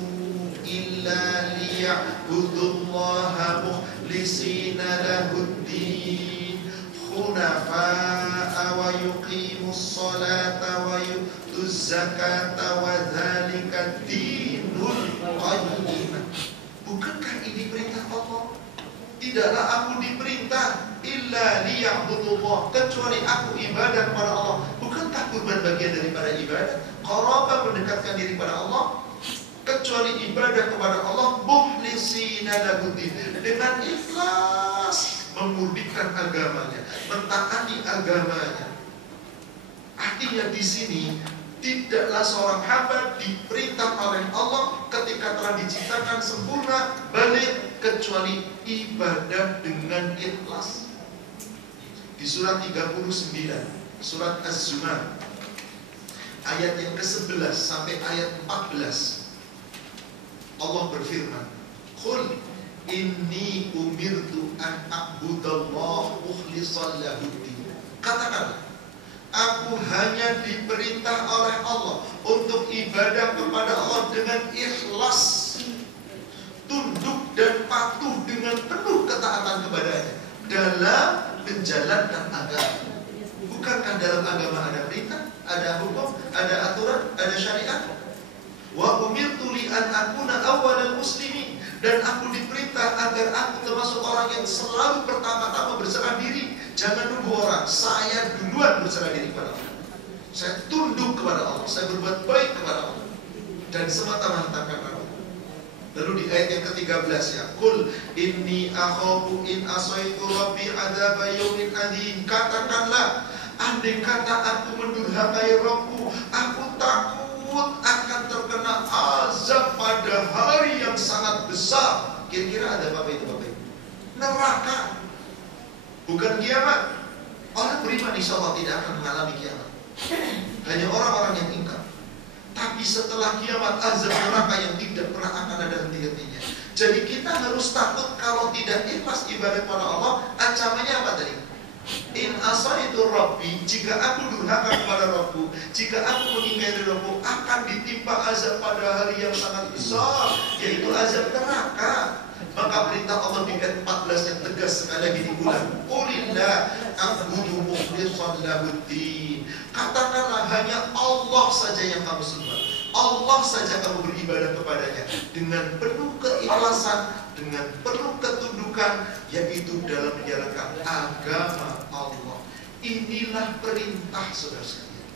illa liya'budullaha mukhlisina lahuddin hunafa'a wa yuqimus salata wa yutuz zakata wa dzalika dinul qayyim. Bukankah ini perintah Allah? Tidaklah aku diperintah illa liya'budullah, kecuali aku ibadah kepada Allah. Bukankah kurban bagian daripada ibadah? Qarabah mendekatkan diri kepada Allah, kecuali ibadah kepada Allah mukhlisina lahuddin, dengan ikhlas memurnikan agamanya, mentaati agamanya. Artinya di sini tidaklah seorang hamba diperintah oleh Allah ketika telah diciptakan sempurna balik kecuali ibadah dengan ikhlas. Di surat 39, surat Az-Zumar, ayat yang ke-11 sampai ayat 14, Allah berfirman, "Qul inni umirtu an a'budallaha mukhlishan lahuddin." Katakanlah, aku hanya diperintah oleh Allah untuk ibadah kepada Allah dengan ikhlas, tunduk dan patuh dengan penuh ketaatan kepadanya dalam menjalankan agama. Bukankah dalam agama ada perintah, ada hukum, ada aturan, ada syariat? Wa umirtu li an akuna awwalal muslimin, dan aku diperintah agar aku termasuk orang yang selalu pertama-tama berserah diri. Jangan nunggu orang, saya duluan berserah diri kepada Allah. Saya tunduk kepada Allah, saya berbuat baik kepada Allah dan semata-mata karena Allah. Lalu di ayat yang ke-13 ya, Qul inni akhafu in asaitu rabbi adzaba yaumin adzim. Katakanlah, andai kata aku mendurhakai Rabbku, aku takut akan terkena azab pada hari yang sangat besar. Kira-kira ada apa itu Bapak Ibu? Neraka. Bukan kiamat. Orang beriman insya Allah tidak akan mengalami kiamat. Hanya orang-orang yang ingkar. Tapi setelah kiamat, azab neraka yang tidak pernah akan ada henti-hentinya. Jadi kita harus takut kalau tidak ikhlas ibadah kepada Allah. Ancamannya apa tadi? In asaitu Rabbi, jika aku durhaka kepada Rabbku, jika aku mengingkari Rabbku, akan ditimpa azab pada hari yang sangat besar, yaitu azab neraka. Maka perintah Allah di ayat 14 yang tegas sekali lagi diulang, Qulillah a'budu mukhlishan lahuddin. Katakanlah, hanya Allah saja yang kamu sembah, Allah saja kamu beribadah kepadanya dengan penuh keikhlasan, dengan penuh ketundukan, yaitu dalam menjalankan agama Allah. Inilah perintah, saudara sekalian.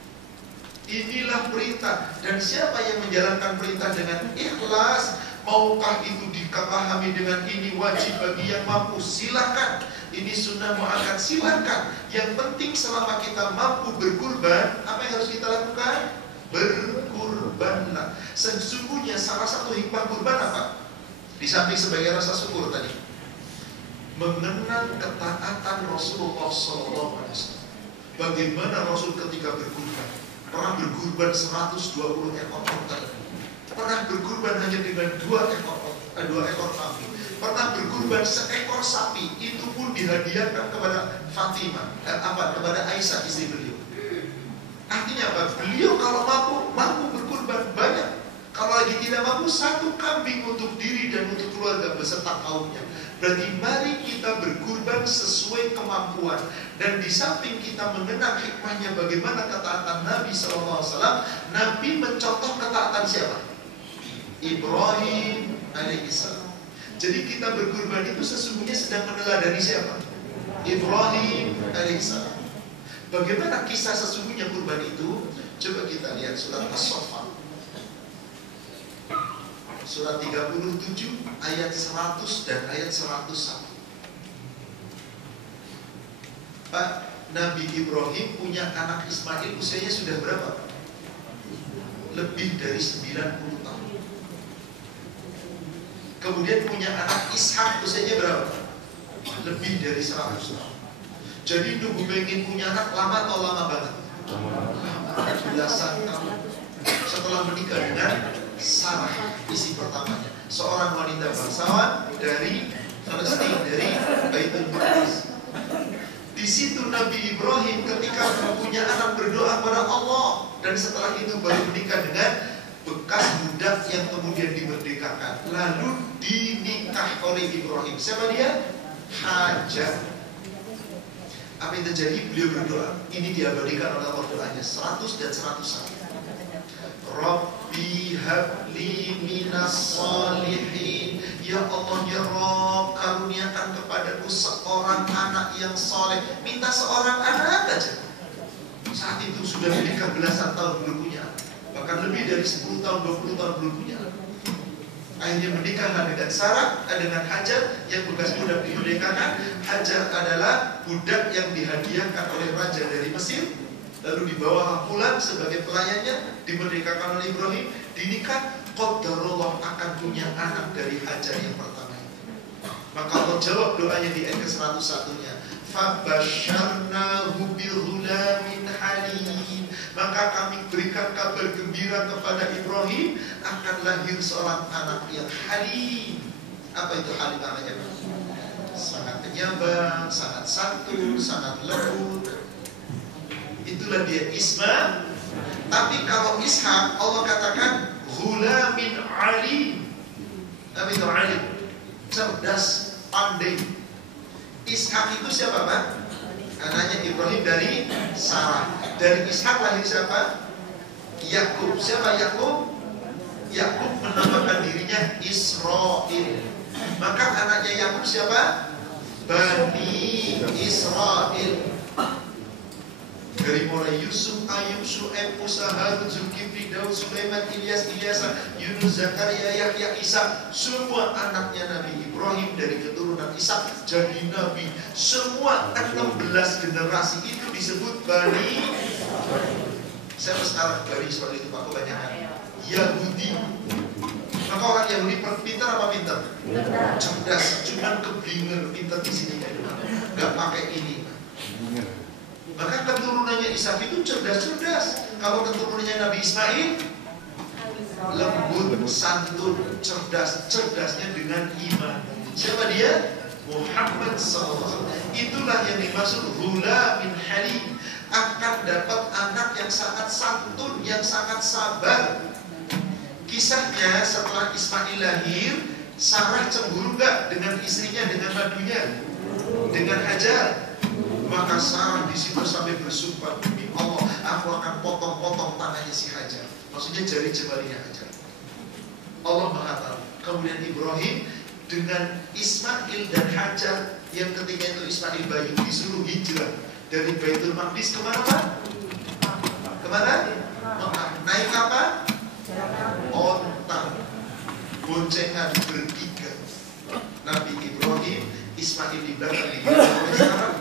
Inilah perintah. Dan siapa yang menjalankan perintah dengan ikhlas, maukah itu dipahami dengan ini wajib bagi yang mampu, silakan. Ini sunnah muakkad, silakan. Yang penting selama kita mampu berkurban, apa yang harus kita lakukan? Berkurbanlah. Sesungguhnya salah satu hikmah kurban apa? Di samping sebagai rasa syukur tadi, mengenang ketaatan Rasulullah SAW. Bagaimana Rasul ketika berkurban, pernah berkurban 120 ekor unta, pernah berkurban hanya dengan 2 ekor kambing, pernah berkurban seekor sapi, itu pun dihadiahkan kepada Fatimah, kepada Aisyah istri beliau. Artinya apa? Beliau kalau mampu berkurban banyak. Kalau lagi tidak mampu, satu kambing untuk diri dan untuk keluarga beserta kaumnya. Berarti mari kita berkurban sesuai kemampuan. Dan di samping kita mengenal hikmahnya bagaimana ketaatan Nabi SAW, Nabi mencontoh ketaatan siapa? Ibrahim alaihissalam. Jadi kita berkurban itu sesungguhnya sedang meneladani siapa? Ibrahim alaihissalam. Bagaimana kisah sesungguhnya kurban itu? Coba kita lihat surat As-Saffat, surat 37 ayat 100 dan ayat 101. Pak, Nabi Ibrahim punya anak Ismail, usianya sudah berapa? Lebih dari 90 tahun. Kemudian punya anak Ishak, usianya berapa? Lebih dari 100 tahun. Jadi nunggu pengen punya anak lama atau lama banget? Belasan tahun. Setelah menikah dengan Sarah, istri pertamanya, seorang wanita bangsawan dari Palestina, dari Baitul Maqdis. Di situ Nabi Ibrahim ketika punya anak berdoa kepada Allah, dan setelah itu baru menikah dengan bekas budak yang kemudian dimerdekakan, lalu dinikah oleh Ibrahim. Siapa dia? Hajar. Apa yang terjadi? Beliau berdoa. Ini diabadikan oleh Allah doanya 100 dan 101. Rabbi habli minas salihin. Ya Allah, ya Rabb, karuniakan kepadaku seorang anak yang soleh. Minta seorang anak aja. Saat itu sudah menikah belasan tahun belum punya, bahkan lebih dari 10 tahun, 20 tahun belum punya. Akhirnya menikahlah dengan Sarah, dengan Hajar yang bekas budak dimerdekakan. Hajar adalah budak yang dihadiahkan oleh raja dari Mesir, lalu dibawa pulang sebagai pelayannya, dimerdekakan oleh Ibrahim, dinikah. Qadarullah akan punya anak dari Hajar yang pertama itu. Maka Allah jawab doanya di ayat ke-101-nya, Fabasyarnahu bighulamin halim. Maka kami berikan kabar gembira kepada Ibrahim akan lahir seorang anak yang halim. Apa itu halim namanya? Sangat penyabar, sangat santun, sangat lembut. Itulah dia Isma. Tapi kalau Ishak, Allah katakan ghulamin alim. Apa itu alim? Cerdas, pandai. Ishak itu siapa, Pak? Anaknya Ibrahim dari Sarah. Dari Ishak lahir siapa? Yakub. Siapa Yakub? Yakub menamakan dirinya Israel. Maka anaknya Yakub siapa? Bani Israel. Dari mulai Yusuf, Ayub, Syu'aib, Musa, Harun, Zulkifli, Daud, Sulaiman, Ilyas, Ilyasa, Yunus, Zakaria, Yahya, Isa, semua anaknya Nabi Ibrahim dari keturunan Ishak jadi Nabi. Semua 16 generasi itu disebut Bani. Siapa sekarang Bani Israel itu Pak kebanyakan? Yahudi. Maka orang Yahudi pintar apa pintar? Cerdas, cuman kebingungan pintar di sini nggak pakai ini. Maka keturunannya Ishak itu cerdas-cerdas. Kalau keturunannya Nabi Ismail lembut, santun, cerdas. Cerdasnya dengan iman. Siapa dia? Muhammad SAW. Itulah yang dimaksud ghulamin halim. Akan dapat anak yang sangat santun, yang sangat sabar. Kisahnya setelah Ismail lahir, Sarah cemburu gak dengan istrinya, dengan madunya, dengan Hajar? Maka Sarah di situ sampai bersumpah, demi Allah, aku akan potong-potong tangannya si Hajar. Maksudnya jari jemarinya Hajar. Allah Maha Tahu. Kemudian Ibrahim dengan Ismail dan Hajar, yang ketika itu Ismail bayi, disuruh hijrah dari Baitul Maqdis kemana Pak? Kemana? Naik apa? Onta. Boncengan bertiga. Nabi Ibrahim, Ismail di belakang, di belakang Sarah.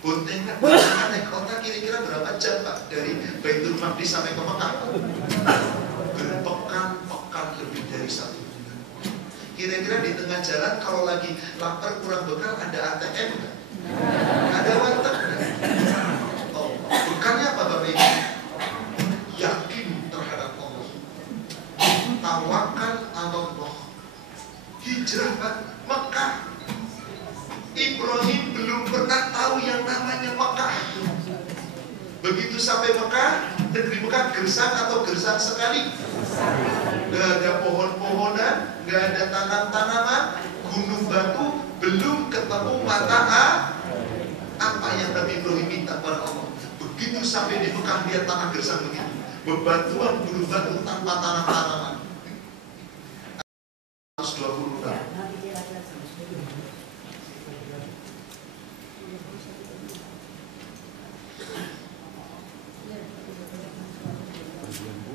Boncengan naik onta kira-kira berapa jam Pak? Dari Baitul Maqdis sampai ke Mekah? Berpekan-pekan lebih dari 1 bulan. Kira-kira di tengah jalan kalau lagi lapar kurang bekal ada ATM nggak? Ada warteg nggak? Oh, bukannya apa Bapak Ibu? Yakin terhadap Allah, tawakal Allah. Hijrah Pak, Mekah Mekah gersang atau gersang sekali? Gak ada pohon-pohonan, gak ada tanam-tanaman, gunung batu, belum ketemu mata apa yang Nabi Ibrahim minta pada Allah. Begitu sampai di Mekah lihat tanah gersang begitu, bebatuan gunung batu tanpa tanam-tanaman. 120 tahun.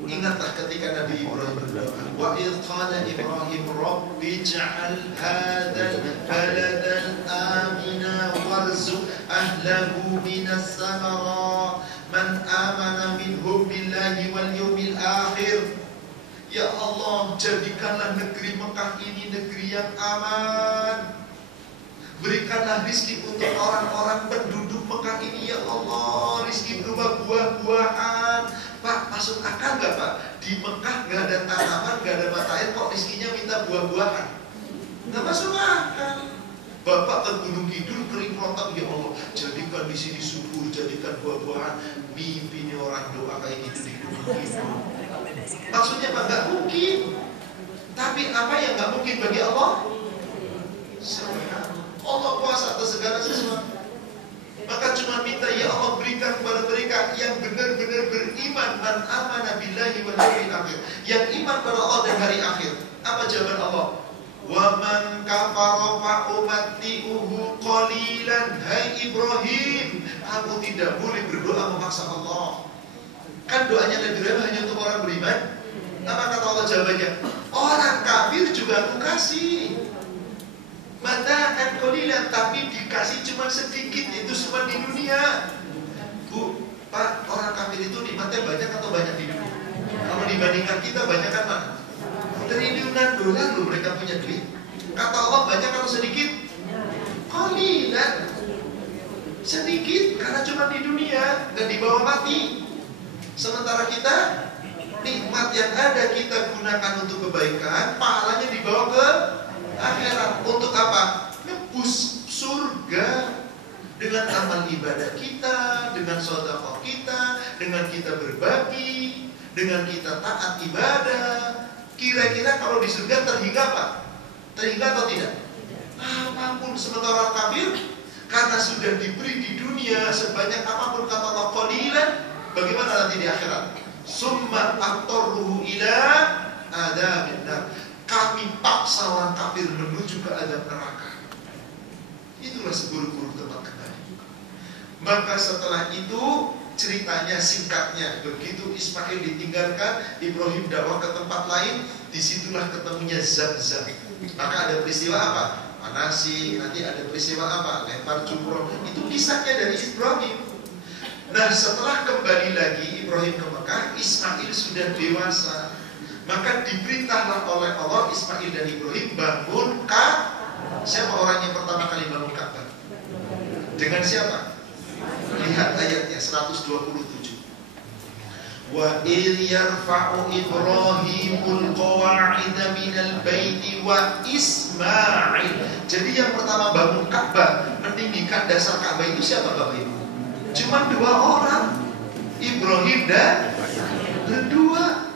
Ingatlah ketika Nabi Ibrahim berdoa, wa idh qala Ibrahim rabbi ij'al hadzal baladan amina warzuq ahlahu minas samarat man amana minhum billahi wal yawmil akhir. Ya Allah, jadikanlah negeri Mekah ini negeri yang aman. Berikanlah rizki untuk orang-orang penduduk Mekah ini, ya Allah. Rizki berupa buah-buahan. Pak, masuk akal gak Pak? Di Mekah gak ada tanaman, gak ada mata air, kok rizkinya minta buah-buahan? Gak masuk akal. Bapak ke Gunung Kidul kering rontok, ya Allah, jadikan di sini subur, jadikan buah-buahan. Mimpi ini orang doa kayak gitu di Gunung Kidul. Maksudnya Pak, gak mungkin. Tapi apa yang gak mungkin bagi Allah? Allah kuasa atas segala sesuatu. Maka cuma minta, ya Allah, berikan kepada mereka yang benar-benar beriman, man amana billahi wal yawmil akhir, yang iman pada Allah dan hari akhir. Apa jawaban Allah? Wa man kafara fa umatti'uhu qalilan. Hai Ibrahim, aku tidak boleh berdoa memaksa Allah. Kan doanya Nabi Ibrahim hanya untuk orang beriman. Apa kata Allah jawabannya? Orang kafir juga aku kasih. Mata'an qalilan, tapi dikasih cuma sedikit, itu cuma di dunia. Bu, Pak, orang kafir itu nikmatnya banyak atau banyak di dunia? Kalau dibandingkan kita, banyak kan Pak? Triliunan dolar loh mereka punya duit. Kata Allah banyak atau sedikit? Qalilan, sedikit karena cuma di dunia dan dibawa mati. Sementara kita, nikmat yang ada kita gunakan untuk kebaikan, pahalanya dibawa ke akhirat. Untuk apa? Nebus surga dengan amal ibadah kita, dengan sedekah kita, dengan kita berbagi, dengan kita taat ibadah. Kira-kira kalau di surga terhingga apa? Terhingga atau tidak? Apapun. Sementara orang kafir, karena sudah diberi di dunia sebanyak apapun, kata Allah qalilan, bagaimana nanti di akhirat? Summa atarruhu ila adzabin nar. Kami paksa orang kafir menuju ke azab neraka. Itulah seburuk-buruk tempat kembali. Maka setelah itu ceritanya singkatnya, begitu Ismail ditinggalkan, Ibrahim dakwah ke tempat lain, disitulah ketemunya Zam-Zam. Maka ada peristiwa apa? Manasik, nanti ada peristiwa apa? Lempar jumroh. Itu kisahnya dari Ibrahim. Nah, setelah kembali lagi Ibrahim ke Mekah, Ismail sudah dewasa. Maka diperintahlah oleh Allah Ismail dan Ibrahim bangun Ka'bah. Siapa orang yang pertama kali bangun Ka'bah? Dengan siapa? Lihat ayatnya 127. Wa idh yarfa'u Ibrahimul qawa'ida minal baiti wa Ismail. Jadi yang pertama bangun Ka'bah, meninggikan dasar Ka'bah itu siapa Bapak Ibu? Cuma dua orang, Ibrahim dan berdua.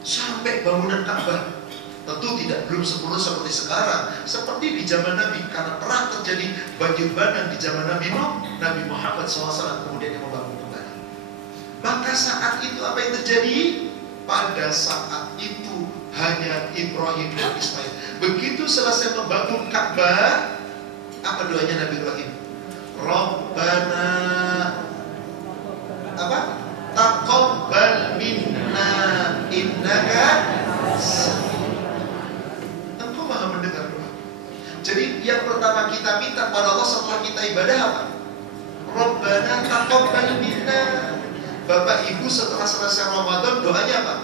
Sampai bangunan Ka'bah tentu belum sempurna seperti sekarang, seperti di zaman Nabi, karena perang terjadi banjir bandang di zaman Nabi Nuh, Nabi Muhammad SAW kemudian yang membangun kembali. Maka saat itu apa yang terjadi? Pada saat itu hanya Ibrahim dan Ismail. Begitu selesai membangun Ka'bah, apa doanya Nabi Ibrahim? Rabbana apa? Taqabbal minna innaka engkau maha mendengar doa. Jadi yang pertama kita minta pada Allah setelah kita ibadah apa? Rabbana taqabbal minna. Bapak Ibu setelah selesai Ramadan doanya apa?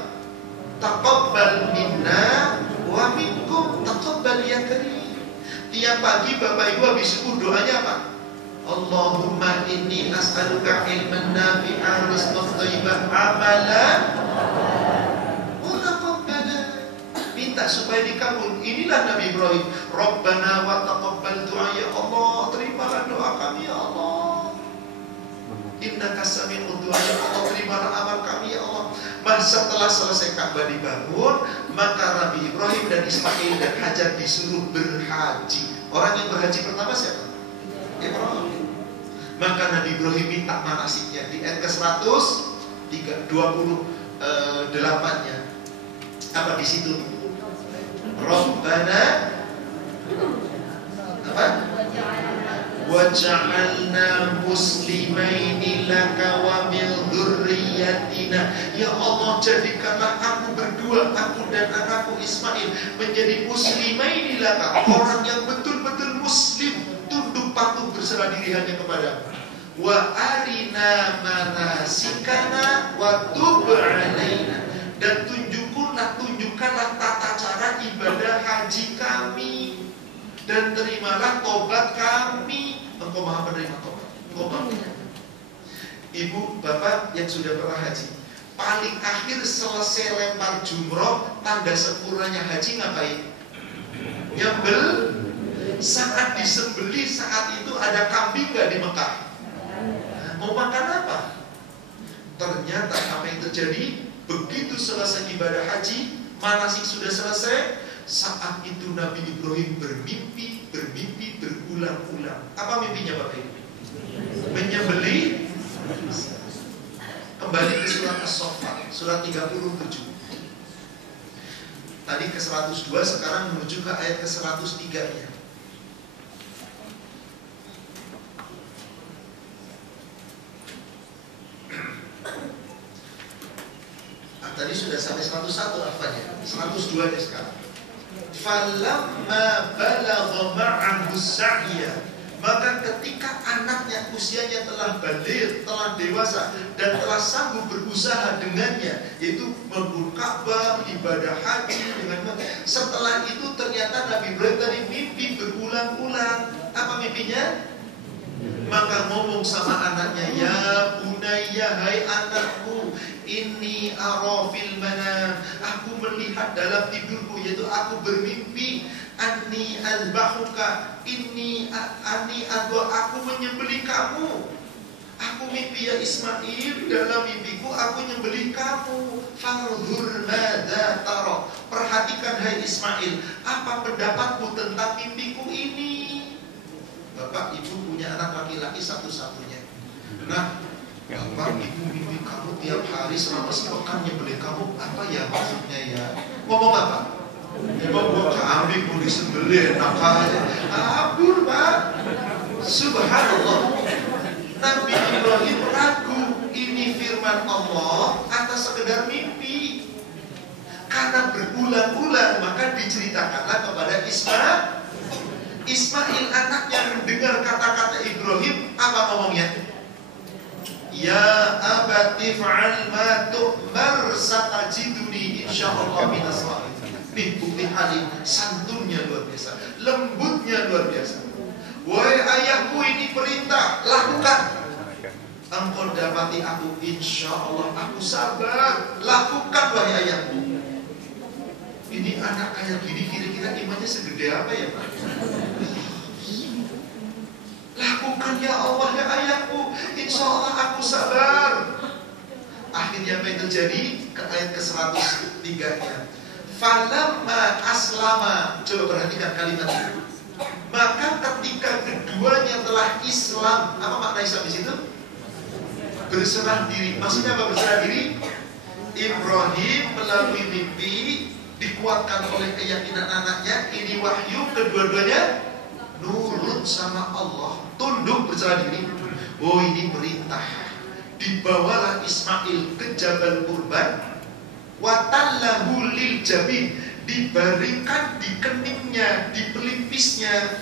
Taqabbal minna wa minkum taqabbal ya karim. Tiap pagi Bapak Ibu habis subuh doanya apa? Allahumma inni as'aluka ilman nafi'an rizqan thayyiban amalan mutaqabbalan. Minta supaya dikabul. Inilah Nabi Ibrahim. Rabbana wa taqabbal du'a, ya Allah, terimalah doa kami ya Allah. Innaka sami'ud du'a, ya Allah terimalah amal kami ya Allah. Setelah selesai Ka'bah dibangun, maka Nabi Ibrahim dan Ismail dan Hajar disuruh berhaji. Orang yang berhaji pertama siapa? Ibrahim. Maka Nabi Ibrahim minta manasiknya di ayat ke-128-nya. Apa di situ? Rabbana apa? Waj'alna muslimaini laka wa min dzurriyyatina. Ya Allah, jadikanlah aku berdua, aku dan anakku Ismail menjadi muslimaini laka, orang yang betul-betul muslim, tunduk patuh berserah diri hanya kepadamu. Wa arina manasikana wa tub alaina, dan tunjukkanlah tata cara ibadah haji kami, dan terimalah tobat kami. Engkau maha penerima tobat. Ibu, bapak yang sudah pernah haji, paling akhir selesai lempar jumroh, tanda sempurnanya haji ngapain? Nyembel. Saat disembeli, saat itu ada kambing gak di Mekah? Mau makan apa? Ternyata apa yang terjadi? Begitu selesai ibadah haji, manasik sudah selesai, saat itu Nabi Ibrahim bermimpi berulang-ulang. Apa mimpinya Bapak Ibu? Menyembelih. Kembali ke surat As-Saffat, surat 37. Tadi ke 102, sekarang menuju ke ayat ke 103-nya. Tadi sudah sampai 101 apanya? 102 nih sekarang. Falamma balagha ma'ahu sa'ya, maka ketika anaknya usianya telah baligh, telah dewasa dan telah sanggup berusaha dengannya, yaitu membangun Ka'bah, ibadah haji dengan setelah itu ternyata Nabi Ibrahim tadi mimpi berulang-ulang. Apa mimpinya? Maka ngomong sama anaknya, ya bunayya, hai anakku, inni ara fil manam, aku melihat dalam tidurku, yaitu aku bermimpi, anni azbahuka, aku menyembelih kamu. Aku mimpi ya Ismail, dalam mimpiku aku menyembelih kamu. Fanzur madza tara, perhatikan hai Ismail, apa pendapatmu tentang mimpiku ini? Bapak ibu punya anak laki-laki satu-satunya. Nah, bapak ibu mimpi kamu tiap hari selama sepekan nyembelih kamu, apa ya maksudnya ya? Ngomong apa? Emang gua kambing mau disembelih, nakal aja. Abur Pak. Subhanallah. Nabi Ibrahim ragu ini firman Allah atau sekedar mimpi. Karena berulang-ulang maka diceritakanlah kepada Ismail anaknya mendengar kata-kata Ibrahim, apa ngomongnya? Ya abati fa'al ma tu'mar satajiduni insyaallah minas sabirin. Nih bukti halim, santunnya luar biasa, lembutnya luar biasa. Wahai ayahku, ini perintah, lakukan. Engkau dapati aku, insyaallah aku sabar. Lakukan wahai ayahku. Ini anak kayak gini kira-kira imannya segede apa ya Pak? Lakukan ya Allah ya ayahku, insya Allah aku sabar. Akhirnya apa yang terjadi? Ke ayat ke-103-nya. Falamma aslama, coba perhatikan kalimat itu. Maka ketika keduanya telah Islam, apa makna Islam di situ? Berserah diri. Maksudnya apa berserah diri? Ibrahim melalui mimpi dikuatkan oleh keyakinan anaknya, ini wahyu, kedua-duanya nurut sama Allah, tunduk berserah diri. Oh ini perintah. Dibawalah Ismail ke Jabal Qurban, watallahu lil jabin, dibaringkan di keningnya, di pelipisnya.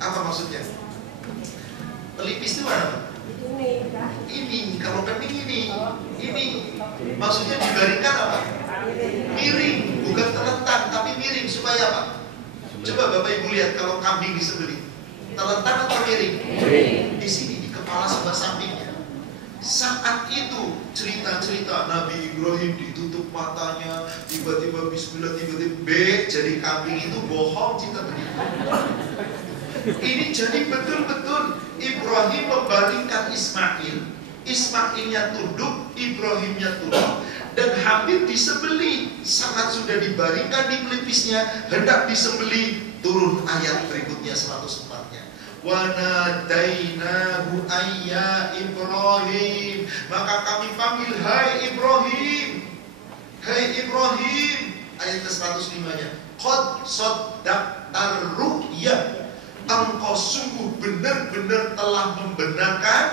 Apa maksudnya? Pelipis itu apa? Ini, kalau kening ini maksudnya dibaringkan apa? Miring, bukan terlentang tapi miring supaya apa? Coba Bapak Ibu lihat kalau kambing disembelih, terlentang atau miring? Di sini di kepala sebelah sampingnya. Saat itu cerita-cerita Nabi Ibrahim ditutup matanya, tiba-tiba bismillah, tiba-tiba jadi kambing itu bohong, cinta begitu. Ini jadi betul-betul Ibrahim membaringkan Ismail, Ismailnya tunduk, Ibrahimnya tunduk, dan hampir disembeli. Saat sudah dibaringkan di pelipisnya, hendak disembeli, turun ayat berikutnya 104-nya. Wa nadainahu ayya Ibrahim, maka kami panggil, hai Ibrahim, hai Ibrahim. Ayat ke-105-nya, qad saddaqtar ru'ya, engkau sungguh benar-benar telah membenarkan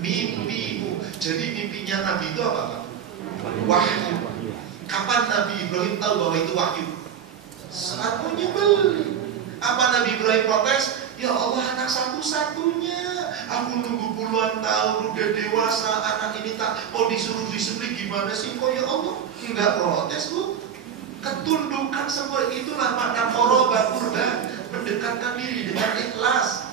mimpimu. Jadi mimpinya Nabi itu apa? Wahyu. Kapan Nabi Ibrahim tahu bahwa itu wahyu? Saat mau nyembeli. Apa Nabi Ibrahim protes? Ya Allah, anak satu-satunya, aku nunggu puluhan tahun udah dewasa, anak ini tak mau disuruh disembelih, gimana sih kok ya Allah? Enggak protes bu. Ketundukan semua itulah makna qoroba kurban, mendekatkan diri dengan ikhlas.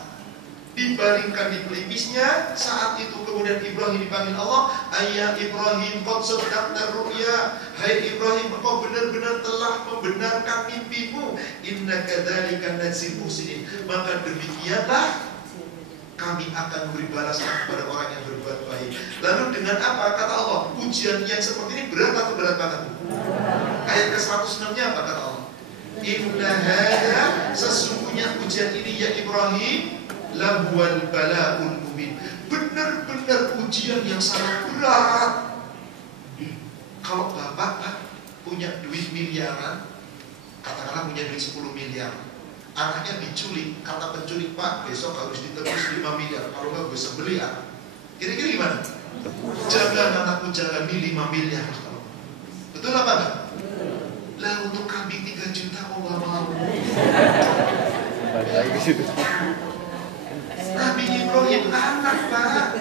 Dibaringkan di pelipisnya. Saat itu kemudian Ibrahim dipanggil Allah, ayya Ibrahim qad saddaqta ru'ya, hai Ibrahim, engkau benar-benar telah membenarkan mimpimu. Inna kadzalika najzil muhsinin, maka demikianlah kami akan beri balasan kepada orang yang berbuat baik. Lalu dengan apa? Kata Allah, ujian yang seperti ini berat atau berat banget? Ayat ke-106-nya apa kata Allah? Inna hadza, sesungguhnya ujian ini ya Ibrahim, lahuwal bala'ul mubin, benar-benar ujian yang sangat berat. Kalau bapak punya duit miliaran, katakanlah punya duit 10 miliar, anaknya diculik, kata penculik, Pak besok harus ditebus 5 miliar, kalau nggak gue sembelih anak. Kira-kira gimana? Jangan anakku, jangan 5 miliar. Betul apa enggak? Lah untuk kambing 3 juta kok nggak mau? Nabi Ibrahim anak, Pak.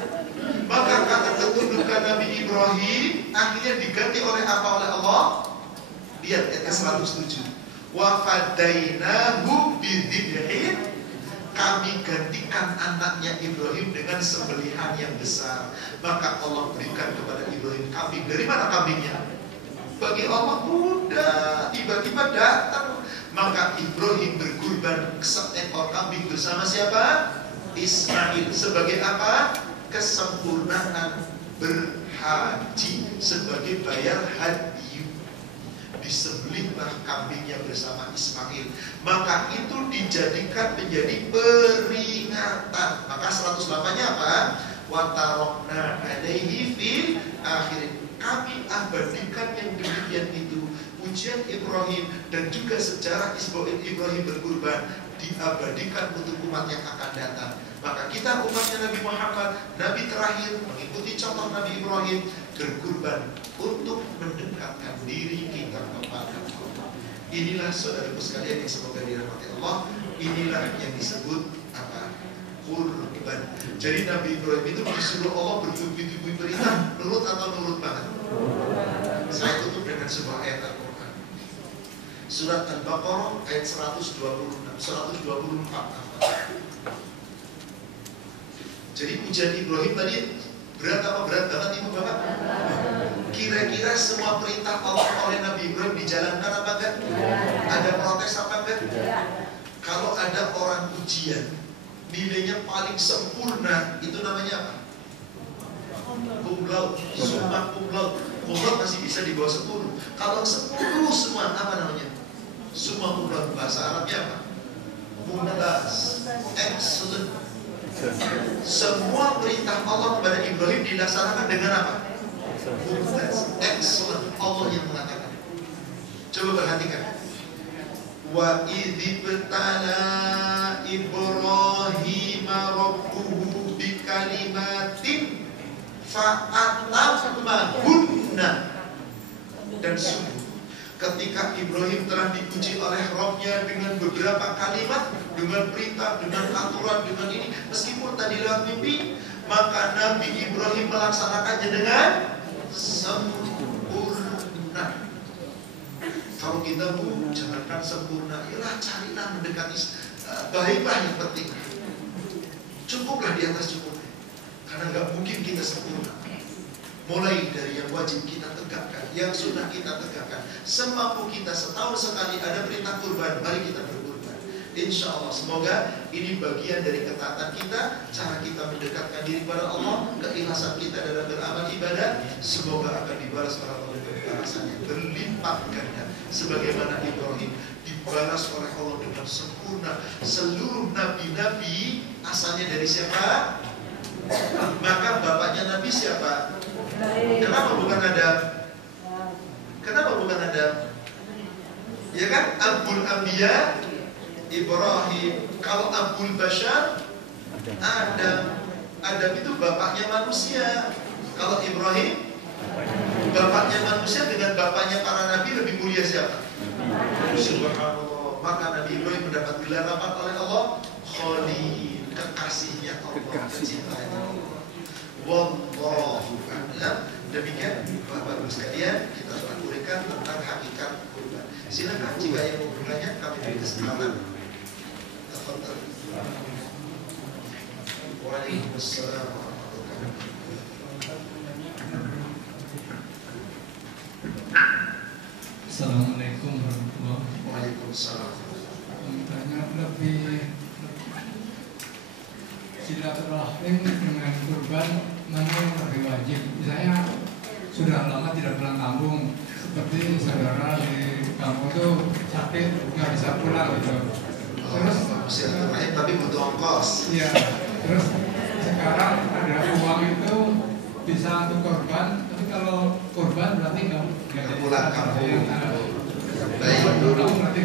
Maka kata ketundukan Nabi Ibrahim akhirnya diganti oleh apa? Oleh Allah. Lihat ayat ke-107. Wa fadainahu bidzibhin, kami gantikan anaknya Ibrahim dengan sembelihan yang besar. Maka Allah berikan kepada Ibrahim kambing. Dari mana kambingnya? Bagi Allah mudah, tiba-tiba datang. Maka Ibrahim berkurban seekor kambing bersama siapa? Ismail. Sebagai apa? Kesempurnaan berhaji, sebagai bayar haji. Disembelihlah kambingnya bersama Ismail. Maka itu dijadikan menjadi peringatan. Maka 108-nya apa? Wa tarokna alaihi fil akhirin, kami abadikan yang demikian itu. Ujian Ibrahim dan juga sejarah Ibrahim berkurban diabadikan untuk umat yang akan datang. Maka kita umatnya Nabi Muhammad, Nabi terakhir, mengikuti contoh Nabi Ibrahim, berkurban untuk mendekatkan diri kita kepada Allah. Inilah saudaraku sekalian yang semoga dirahmati Allah. Inilah yang disebut apa? Kurban. Jadi Nabi Ibrahim itu disuruh Allah bertubi-tubi perintah, nurut atau nurut banget? Saya tutup dengan sebuah ayat Al-Quran, Surat Al-Baqarah ayat 124. Jadi ujian Ibrahim tadi berat apa? Berat banget ibu bapak? Kira-kira semua perintah Allah oleh Nabi Ibrahim dijalankan apa enggak? Ada protes apa enggak? Kalau ada orang ujian nilainya paling sempurna, itu namanya apa? Cum laude, summa cum laude. Cum laude masih bisa di bawah 10. Kalau 10 semua apa namanya? Summa cum laude. Bahasa Arabnya apa? Mumtaz, excellent. Semua perintah Allah kepada Ibrahim dilaksanakan dengan apa? Mumtaz, excellent. Allah yang mengatakan. Coba perhatikan. Wa idzibtala Ibrahim rabbuhu bikalimatin fa'atamahunna, dan sungguh ketika Ibrahim telah diuji oleh Rabb-nya dengan beberapa kalimat, dengan perintah, dengan aturan, dengan ini, meskipun tadi lewat mimpi, maka Nabi Ibrahim melaksanakannya dengan sempurna. Kalau kita bu, jangankan sempurna, yalah carilah mendekati baiklah yang penting. Cukuplah di atas cukupnya. Karena nggak mungkin kita sempurna. Mulai dari yang wajib kita tegakkan, yang sunnah kita tegakkan. Semampu kita, setahun sekali ada perintah kurban, mari kita berkurban. Insya Allah, semoga ini bagian dari ketaatan kita, cara kita mendekatkan diri pada Allah, keikhlasan kita dalam beramal ibadah, semoga akan dibalas oleh Allah dengan balasannya berlimpah ganda, sebagaimana Ibrahim dibalas oleh Allah dengan sempurna. Seluruh nabi-nabi asalnya dari siapa? Maka bapaknya Nabi siapa? Kenapa bukan Adam? Kenapa bukan Adam? Ya kan, Abul Anbiya Ibrahim. Kalau Abul Bashar Adam. Adam itu bapaknya manusia. Kalau Ibrahim bapaknya manusia, dengan bapaknya para nabi lebih mulia siapa? Subhanallah. Maka Nabi Ibrahim mendapat gelar apa oleh Allah? Khalil, kekasihnya Allah, kecintanya Allah. Wallahu a'lam. Demikian Bapak Ibu sekalian, kita telah berikan tentang hakikat kurban. Silakan jika yang mau bertanya, kami beri kesempatan. Waalaikumsalam warahmatullahi wabarakatuh. Assalamualaikum warahmatullahi wabarakatuh. Waalaikumsalam. Tanya lebih silaturahim dengan kurban mana yang lebih wajib? Misalnya sudah lama tidak pulang kampung, seperti saudara di kampung itu sakit nggak bisa pulang gitu. Terus silaturahim tapi butuh ongkos. Iya. Terus sekarang ada uang itu bisa untuk korban, tapi kalau korban berarti nggak pulang kampung. Baik. Berarti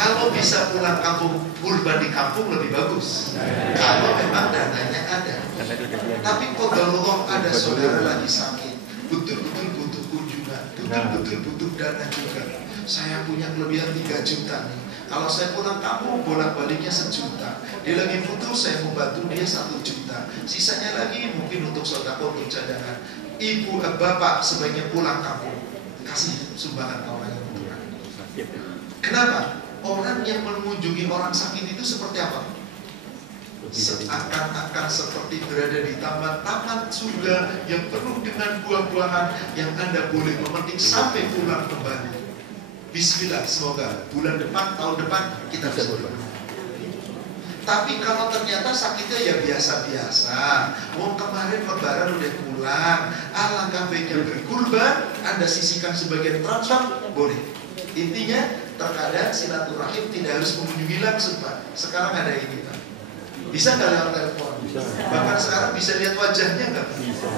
Kalau bisa pulang kampung, kurban di kampung lebih bagus. Kalau memang dananya ada. Tapi qadarullah ada saudara lagi sakit, betul-betul butuh kunjungan, betul-betul butuh dana juga. Saya punya kelebihan 3 juta nih. Kalau saya pulang kampung, bolak-baliknya 1 juta. Dia lagi butuh, saya mau bantu dia 1 juta. Sisanya lagi mungkin untuk sedekah, untuk cadangan. Ibu, bapak sebaiknya pulang kampung, kasih sumbangan orang yang membutuhkan. Kenapa? Orang yang mengunjungi orang sakit itu seperti apa? Seakan-akan seperti berada di taman surga yang penuh dengan buah-buahan yang Anda boleh memetik sampai pulang kembali. Bismillah, semoga bulan depan, tahun depan kita bisa pulang. Tapi kalau ternyata sakitnya ya biasa-biasa, kemarin lebaran udah pulang, alangkah baiknya berkurban, Anda sisihkan sebagian transfer, boleh. Intinya terkadang silaturahim tidak harus mengunjungi langsung, Pak. Sekarang ada ini, Pak. Bisa nggak lewat telepon? Bisa. Bahkan sekarang bisa lihat wajahnya nggak? Bisa.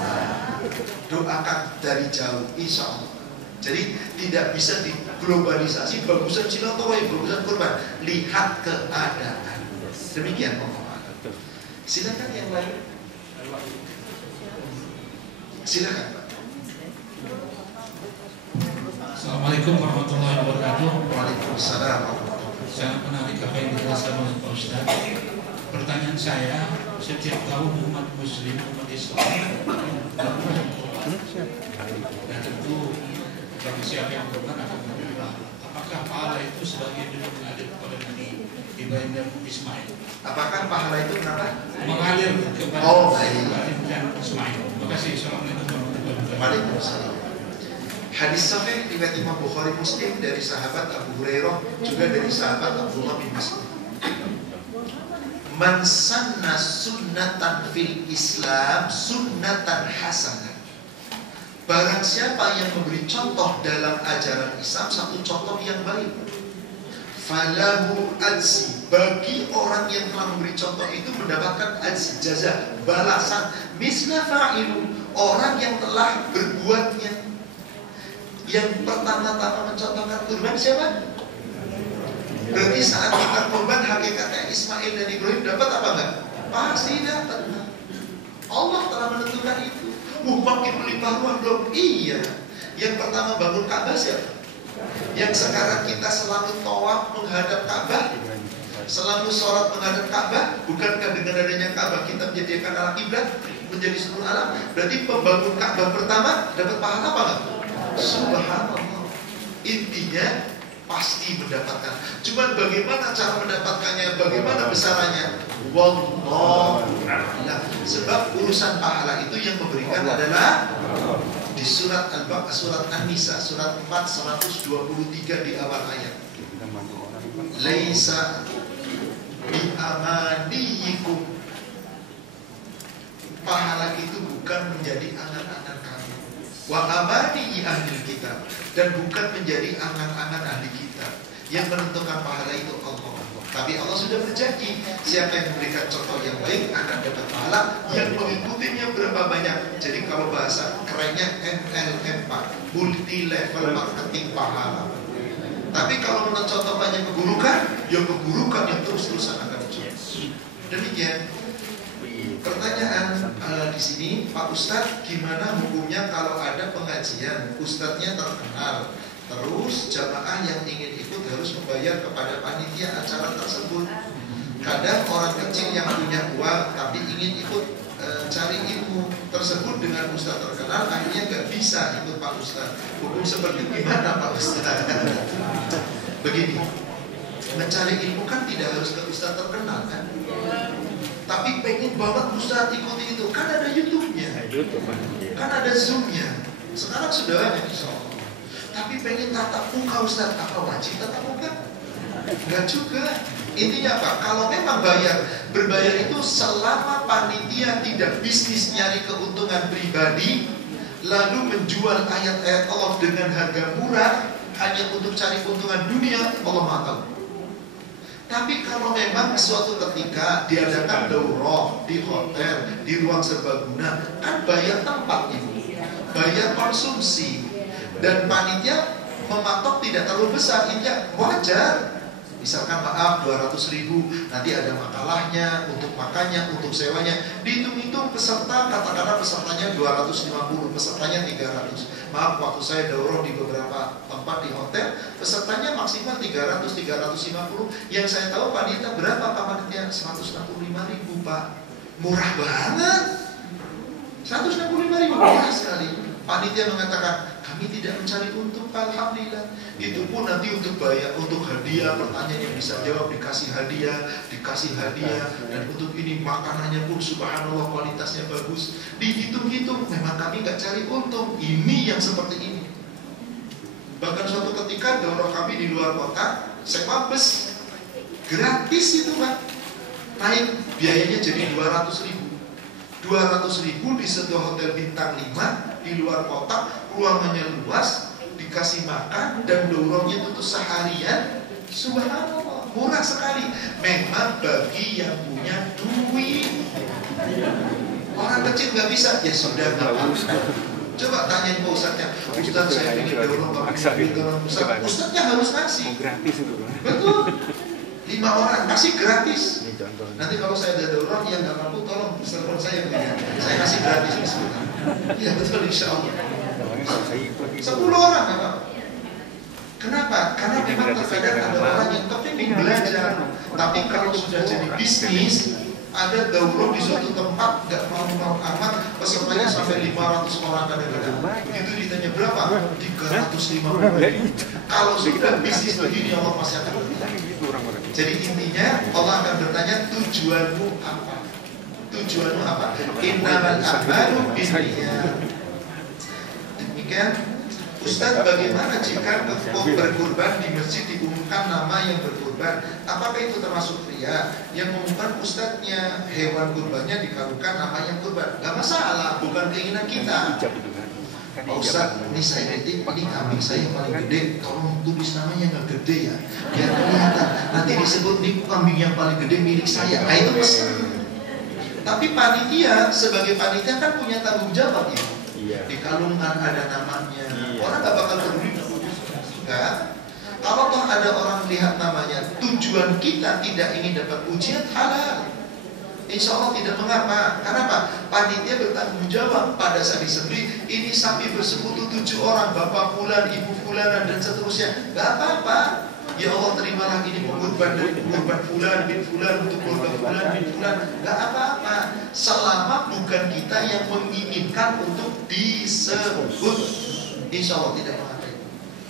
Doakan dari jauh, insya Allah. Jadi tidak bisa diglobalisasi. Bagusan silaturahim, bagusan kurban. Lihat keadaan. Demikian pokoknya. Silakan yang lain. Silakan, Pak. Assalamualaikum warahmatullahi wabarakatuh. Waalaikumsalam. Sangat menarik apa yang dijelaskan oleh Pak Ustaz. Pertanyaan saya, setiap tahun umat Muslim, umat Islam, dan tentu bagi siapa yang berbuat akan berubah. Apakah pahala itu sebagai dulu mengalir kepada Nabi Ibrahim dan Ismail? Apakah pahala itu kenapa? Mengalir kepada Ibrahim dan Ismail. Terima kasih. Assalamualaikum warahmatullahi wabarakatuh. Waalaikumsalam. Hadis sahih riwayat Imam Bukhari Muslim dari sahabat Abu Hurairah, juga dari sahabat Abdullah bin Mas'ud. Man sanna sunnatan fil Islam sunnatan hasanah. Barang siapa yang memberi contoh dalam ajaran Islam satu contoh yang baik, falahu ajzi, bagi orang yang telah memberi contoh itu mendapatkan ajzi, jaza, balasan misla fa'ilu, orang yang telah berbuatnya. Yang pertama-tama mencontohkan kurban siapa? Berarti saat kita kurban hakikatnya Ismail dan Ibrahim dapat apa enggak? Pasti dapat. Allah telah menentukan itu. Makin melimpah ruah belum? Iya. Yang pertama bangun Ka'bah siapa? Yang sekarang kita selalu tawaf menghadap Ka'bah, selalu sholat menghadap Ka'bah. Bukankah dengan adanya Ka'bah kita menjadikan alat kiblat menjadi seluruh alam? Berarti pembangun Ka'bah pertama dapat pahala apa enggak? Subhanallah. Intinya pasti mendapatkan. Cuman bagaimana cara mendapatkannya, bagaimana besarannya? Wallahu a'lam. Sebab urusan pahala itu yang memberikan adalah di surat Al-Baqarah, surat An-Nisa, surat 4 123 di awal ayat. laisa bi amaniyikum. Pahala itu bukan menjadi angan-angan kamu. Wa amani ahli kitab, dan bukan menjadi angan-angan ahli kitab. Yang menentukan pahala itu Allah. Tapi Allah sudah berjanji, siapa yang memberikan contoh yang baik akan dapat pahala, yang mengikutinya berapa banyak. Jadi kalau bahasa kerennya MLM, Pak, multi level marketing pahala. Tapi kalau menurut contoh banyak keburukan, ya keburukan yang terus-terusan akan muncul. Demikian. Pertanyaan di sini, Pak Ustadz, gimana hukumnya kalau ada pengajian, ustadznya terkenal, terus jamaah yang ingin ikut harus membayar kepada panitia acara tersebut. Kadang orang kecil yang punya uang tapi ingin ikut cari ilmu tersebut dengan ustadz terkenal, akhirnya nggak bisa ikut Pak Ustadz. Hukum seperti gimana Pak Ustadz? Begini, mencari ilmu kan tidak harus ke ustadz terkenal kan? Tapi pengen banget Ustadz ikuti itu, kan ada YouTube-nya, kan ada Zoom-nya. Sekarang sudah banyak insya Allah. Tapi pengen tatap muka Ustadz, apa wajib tatap muka? Enggak juga. Intinya apa? Kalau memang berbayar itu selama panitia tidak bisnis nyari keuntungan pribadi, lalu menjual ayat-ayat Allah dengan harga murah hanya untuk cari keuntungan dunia, Allah Maha tahu. Tapi kalau memang suatu ketika diadakan daurah di hotel, di ruang serbaguna, kan bayar tempat ibu, bayar konsumsi, dan panitia mematok tidak terlalu besar, ini wajar. Misalkan maaf 200.000, nanti ada makalahnya, untuk makannya, untuk sewanya, dihitung-hitung peserta, katakanlah pesertanya 250, pesertanya 300. Maaf, waktu saya daurah di beberapa tempat di hotel, pesertanya maksimal 300-350. Yang saya tahu panitia berapa Pak panitia? 165.000 Pak. Murah banget. 165.000 murah sekali. Panitia mengatakan, kami tidak mencari untung, alhamdulillah. Itu pun nanti untuk bayar, untuk hadiah, pertanyaan yang bisa jawab dikasih hadiah, dan untuk ini makanannya pun subhanallah kualitasnya bagus. Dihitung-hitung, memang kami nggak cari untung. Ini yang seperti ini. Bahkan suatu ketika daurah kami di luar kota, sewa bus gratis itu Pak. Naik biayanya jadi 200.000. 200.000 di sebuah hotel bintang 5 di luar kota, ruangannya luas, dikasih makan dan daurahnya itu seharian. Subhanallah, murah sekali. Memang bagi yang punya duit. Orang kecil nggak bisa, ya sudah nggak apa-apa. Coba tanyain ke ustadznya, Ustadz saya ingin daurah nggak punya duit, ustadznya harus ngasih. Betul. 5 orang kasih gratis. Nanti kalau saya ada daurah yang nggak mampu, tolong telepon saya ya. Saya kasih gratis misalnya. Ya betul, insya Allah. 10 orang apa? Kenapa? Karena memang terkadang ada orang yang kepingin belajar, tapi kalau sudah jadi bisnis, ada daurah di suatu tempat nggak mau amat, pesertanya sampai 500 orang kadang-kadang. Itu ditanya berapa? 350. Kalau sudah bisnis begini, Allah masih akan bertanya. Jadi intinya Allah akan bertanya, tujuanmu apa? Tujuanmu apa? Innamal a'malu binniyat. Demikian. Ustadz, bagaimana jika berkurban di masjid diumumkan nama yang berkurban? Apakah itu termasuk ria? Yang mengumumkan ustadznya, hewan kurbannya dikalungkan nama yang kurban. Gak masalah, bukan keinginan kita. Pak Ustadz, ini saya titip, ini kambing saya yang paling gede, tolong tulis namanya nggak gede ya, biar kelihatan. Nanti disebut nih kambing yang paling gede milik saya. Nah itu pesan. Tapi panitia sebagai panitia kan punya tanggung jawab ya. Dikalungkan ada namanya. Orang nggak bakal peduli. Enggak. Kalau toh ada orang melihat namanya, tujuan kita tidak ingin dapat pujian, halal. Insya Allah tidak mengapa. Kenapa? Panitia bertanggung jawab pada saat disembelih. Ini sapi bersekutu 7 orang, bapak fulan, ibu fulana dan seterusnya. Gak apa-apa. Ya Allah, terimalah ini pengorban dari pengorban fulan bin fulan untuk korban fulan bin fulan. Gak apa-apa. Selama bukan kita yang menginginkan untuk disebut. Insya Allah tidak mengapa.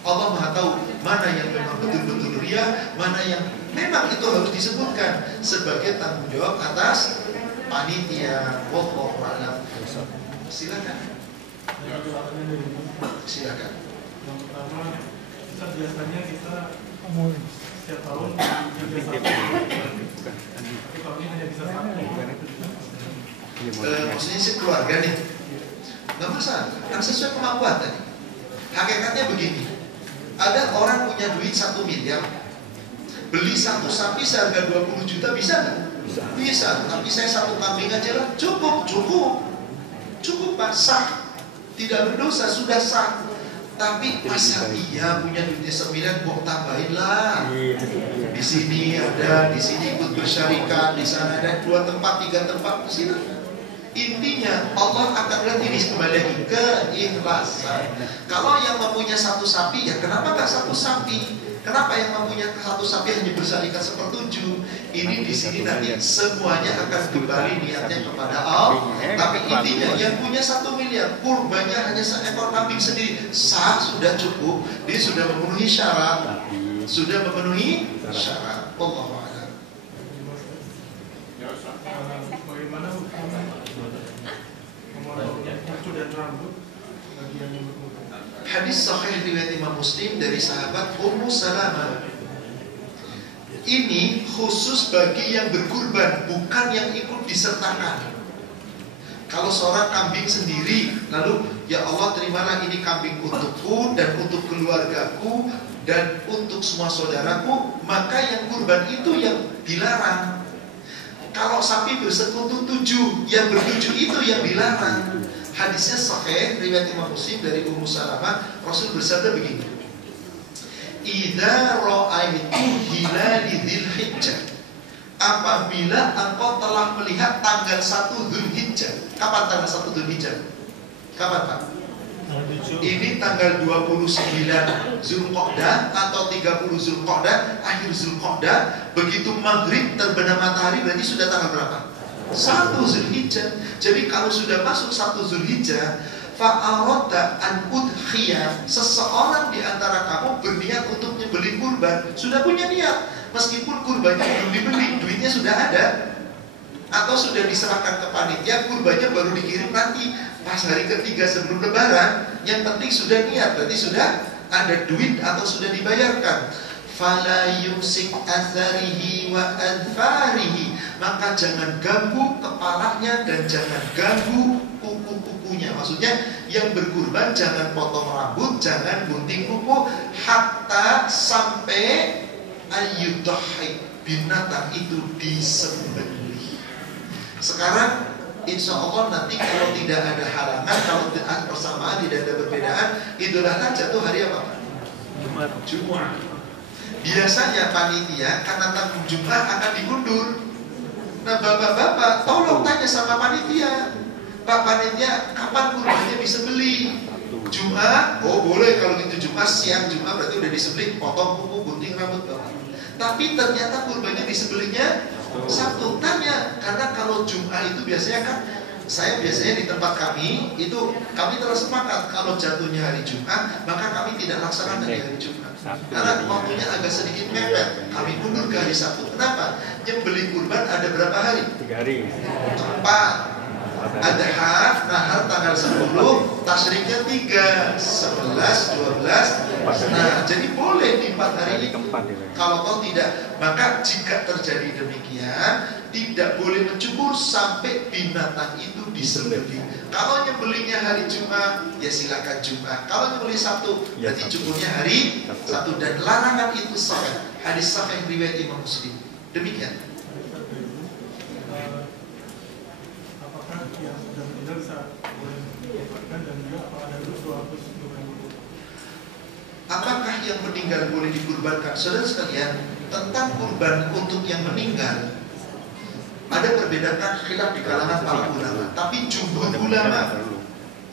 Allah Maha tahu mana yang memang betul-betul ria, mana yang memang itu harus disebutkan sebagai tanggung jawab atas panitia. Wallahu a'lam. Silakan. Silakan. Yang pertama, biasanya kita setiap tahun tiga sapi. Tapi kalau ini hanya bisa satu. Maksudnya si keluarga nih, nggak masalah, kan sesuai kemampuan tadi. Hakikatnya begini, ada orang punya duit 1 miliar, beli satu sapi seharga 20 juta, bisa nggak? Bisa, tapi saya satu kambing aja lah, cukup Pak, sah, tidak berdosa, sudah sah. Tapi masa iya punya duitnya 9 kok tambahin lah. Di sini ada, di sini ikut bersyarikat, di sana ada 2 tempat, 3 tempat, di sini. Intinya Allah akan lihat ini kembali lagi keikhlasan. Kalau yang mempunyai 1 sapi, ya kenapa nggak 1 sapi? Kenapa yang mempunyai 1 sapi hanya bersyarikat 1/7? Ini di sini nanti semuanya akan kembali niatnya kepada Allah. Tapi intinya yang punya 1 miliar, kurbannya hanya seekor kambing sendiri, sah, sudah cukup. Dia sudah memenuhi syarat, Allahu a'lam. Bagaimana hukum cucu dan rambut bagi yang berkumpul? Hadis sahih riwayat Imam Muslim dari sahabat Ummu Salamah. Ini khusus bagi yang berkurban, bukan yang ikut disertakan. Kalau seorang kambing sendiri, lalu ya Allah terimalah ini kambing untukku dan untuk keluargaku dan untuk semua saudaraku, maka yang kurban itu yang dilarang. Kalau sapi bersekutu 7, yang ber7 itu yang dilarang. Hadisnya sahih riwayat Imam Muslim dari Ummu Salamah, Rasul bersabda begini: "Idza ra'aitu hilali Dzulhijjah." Apabila engkau telah melihat tanggal 1 Dzulhijjah. Kapan tanggal 1 Dzulhijjah? Kapan, Pak? Ini tanggal 29 Zulqa'dah atau 30 Zulqa'dah, akhir Zulqa'dah. Begitu maghrib terbenam matahari, berarti sudah tanggal berapa? 1 Zulhijjah. Jadi kalau sudah masuk 1 Zulhijjah, fa'aradta an udhiyah, seseorang di antara kamu berniat untuk nyembelih kurban, sudah punya niat, meskipun kurbannya belum dibeli, duitnya sudah ada, atau sudah diserahkan ke panitia, kurbannya baru dikirim nanti pas hari ketiga sebelum lebaran. Yang penting sudah niat, berarti sudah ada duit atau sudah dibayarkan. Fala yumsik atharihi wa adfarihi, maka jangan ganggu kepalanya dan jangan ganggu kuku-kukunya. Maksudnya yang berkurban jangan potong rambut, jangan gunting kuku, hatta sampai ayyudahi, binatang itu disembelih. Sekarang insya Allah nanti kalau tidak ada halangan, kalau persamaan tidak ada perbedaan, Idul Adha jatuh hari apa? Jumat. Biasanya panitia karena tanggung Jumat akan diundur. Nah bapak-bapak tolong tanya sama panitia, Pak panitia kapan kurbannya disembelih? Jumat? Oh boleh, kalau gitu Jumat, siang Jumat berarti udah disembelih, potong kuku, gunting rambut bapak. Tapi ternyata kurbannya disembelihnya Sabtu. Tanya, karena kalau Jumat itu biasanya kan, saya biasanya di tempat kami itu kami telah sepakat kalau jatuhnya hari Jumat, maka kami tidak laksanakan di hari Jumat. Karena waktunya agak sedikit mepet, kami mundur ke hari Sabtu. Kenapa? Nyembelih kurban ada berapa hari? 3 hari. 4. Adha, nahar tanggal 10, tasriknya 3, 11, 12. Nah, jadi boleh di 4 hari itu. Kalau kau tidak, maka jika terjadi demikian, tidak boleh mencukur sampai binatang itu disembelih. Kalau nyembelihnya hari Jumat, ya silakan Jumat. Kalau nyembelih Sabtu, berarti cukurnya hari Sabtu. Dan larangan itu sahih. Hadis sahih riwayat Imam Muslim. Demikian. Apakah yang sudah meninggal bisa boleh dikurbankan dan juga apa ada dosa hapus untuk yang berkurban? Apakah yang meninggal boleh dikurbankan? Saudara sekalian, tentang kurban untuk yang meninggal ada perbedaan khilaf di kalangan para ulama. Tapi jumhur ulama,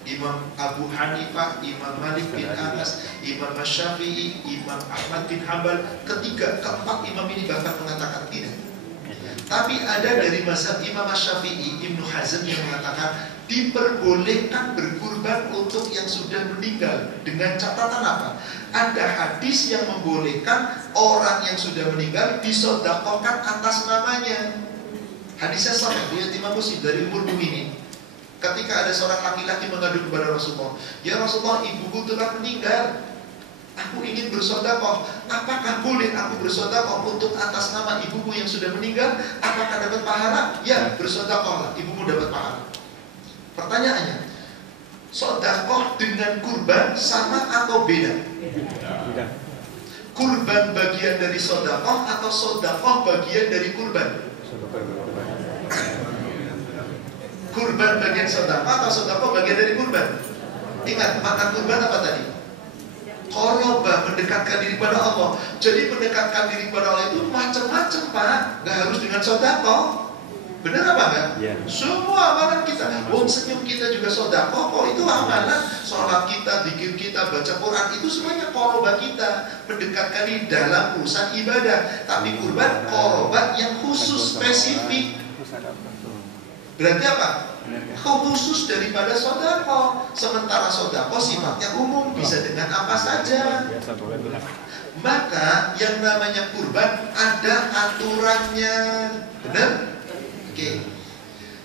Imam Abu Hanifah, Imam Malik bin Anas, Imam Syafi'i, Imam Ahmad bin Hanbal, ketiga, keempat imam ini bahkan mengatakan tidak. Tapi ada dari mazhab Imam Syafi'i, Ibnu Hazm yang mengatakan diperbolehkan berkurban untuk yang sudah meninggal. Dengan catatan apa? Ada hadis yang membolehkan orang yang sudah meninggal disedekahkan atas namanya. Hadisnya sahih riwayat Imam Muslim dari Ummul Mukminin. Ketika ada seorang laki-laki mengadu kepada Rasulullah, "Ya Rasulullah, ibuku telah meninggal. aku ingin bersedekah. Apakah boleh aku bersedekah untuk atas nama ibumu yang sudah meninggal? Apakah dapat pahala? Ya, bersedekahlah, ibumu dapat pahala. Pertanyaannya, sedekah dengan kurban sama atau beda? Beda. Kurban bagian dari sedekah atau sedekah bagian dari kurban? Kurban bagian sedekah atau sedekah bagian dari kurban? Ingat, makna kurban apa tadi? Qoroba, mendekatkan diri pada Allah. Jadi mendekatkan diri pada Allah itu macam-macam, Pak. Gak harus dengan sedekah. Benar apa enggak? Ya. Semua amalan kita. Senyum kita juga sedekah kok. Itu amalan. Sholat kita, zikir kita, baca Quran, itu semuanya qoroba kita. Mendekatkan diri dalam urusan ibadah. Tapi kurban qoroba yang khusus, spesifik. Berarti apa? Khusus daripada sedekah. Sementara sedekah sifatnya umum, bisa dengan apa saja. Maka yang namanya kurban ada aturannya. Benar? Oke.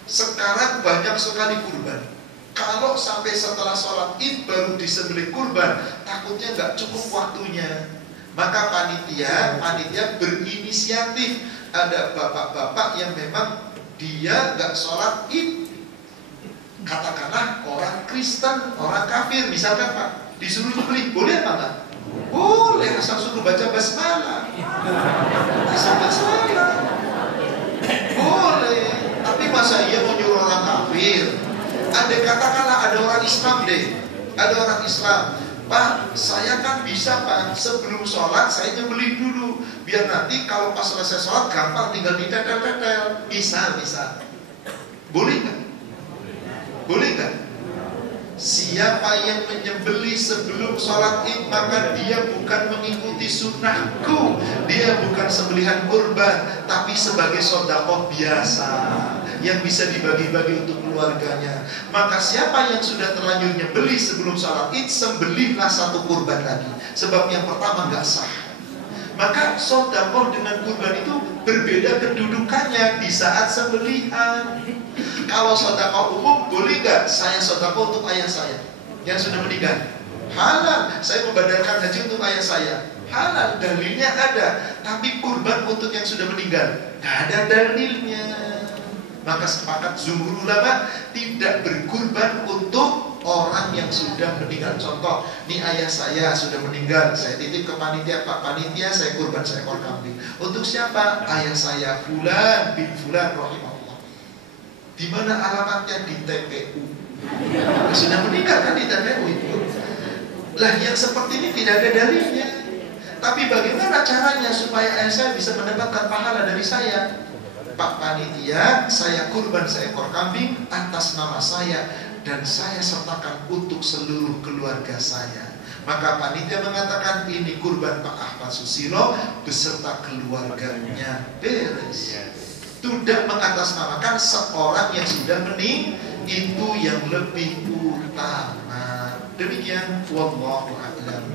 Sekarang banyak sekali kurban. Kalau sampai setelah sholat id baru disembelih kurban, takutnya nggak cukup waktunya. Maka panitia berinisiatif. Ada bapak-bapak yang memang dia nggak sholat id. Katakanlah orang Kristen, orang kafir, misalkan Pak, disuruh nyembelih, boleh apa enggak? Boleh, asal suruh baca basmalah. Asal basmalah. Boleh. Tapi masa iya mau nyuruh orang kafir? Katakanlah ada orang Islam deh. Ada orang Islam. Pak, saya kan bisa Pak, sebelum sholat saya nyembelih dulu, biar nanti kalau pas selesai sholat gampang tinggal ditetel-tetel. Bisa. Boleh nggak? Boleh nggak? Siapa yang menyembelih sebelum sholat id, maka dia bukan mengikuti sunnahku. Dia bukan sembelihan kurban, tapi sebagai sedekah biasa yang bisa dibagi-bagi untuk keluarganya. Maka siapa yang sudah terlanjur nyembelih sebelum sholat id, sembelihlah satu kurban lagi. Sebab yang pertama nggak sah. Maka sedekah dengan kurban itu berbeda kedudukannya di saat sembelihan. Kalau sedekah umum boleh nggak? Saya sedekah untuk ayah saya yang sudah meninggal. Halal. Saya membadarkan haji untuk ayah saya. Halal. Dalilnya ada. Tapi kurban untuk yang sudah meninggal, nggak ada dalilnya. Maka sepakat jumhur ulama tidak berkurban untuk orang yang sudah meninggal. Contoh, nih ayah saya sudah meninggal, saya titip ke panitia, Pak Panitia saya kurban seekor kambing. Untuk siapa? Ayah saya Fulan bin Fulan rahimahullah. Di mana alamatnya? Di TPU. Sudah meninggal kan di TPU itu. Lah yang seperti ini tidak ada dalilnya. Tapi bagaimana caranya supaya ayah saya bisa mendapatkan pahala dari saya? Pak Panitia, saya kurban seekor kambing atas nama saya dan saya sertakan untuk seluruh keluarga saya. Maka panitia mengatakan ini kurban Pak Ahmad Susilo beserta keluarganya. Beres. Tidak mengatasnamakan seorang yang sudah meninggal, itu yang lebih utama. Demikian, wallahu a'lam.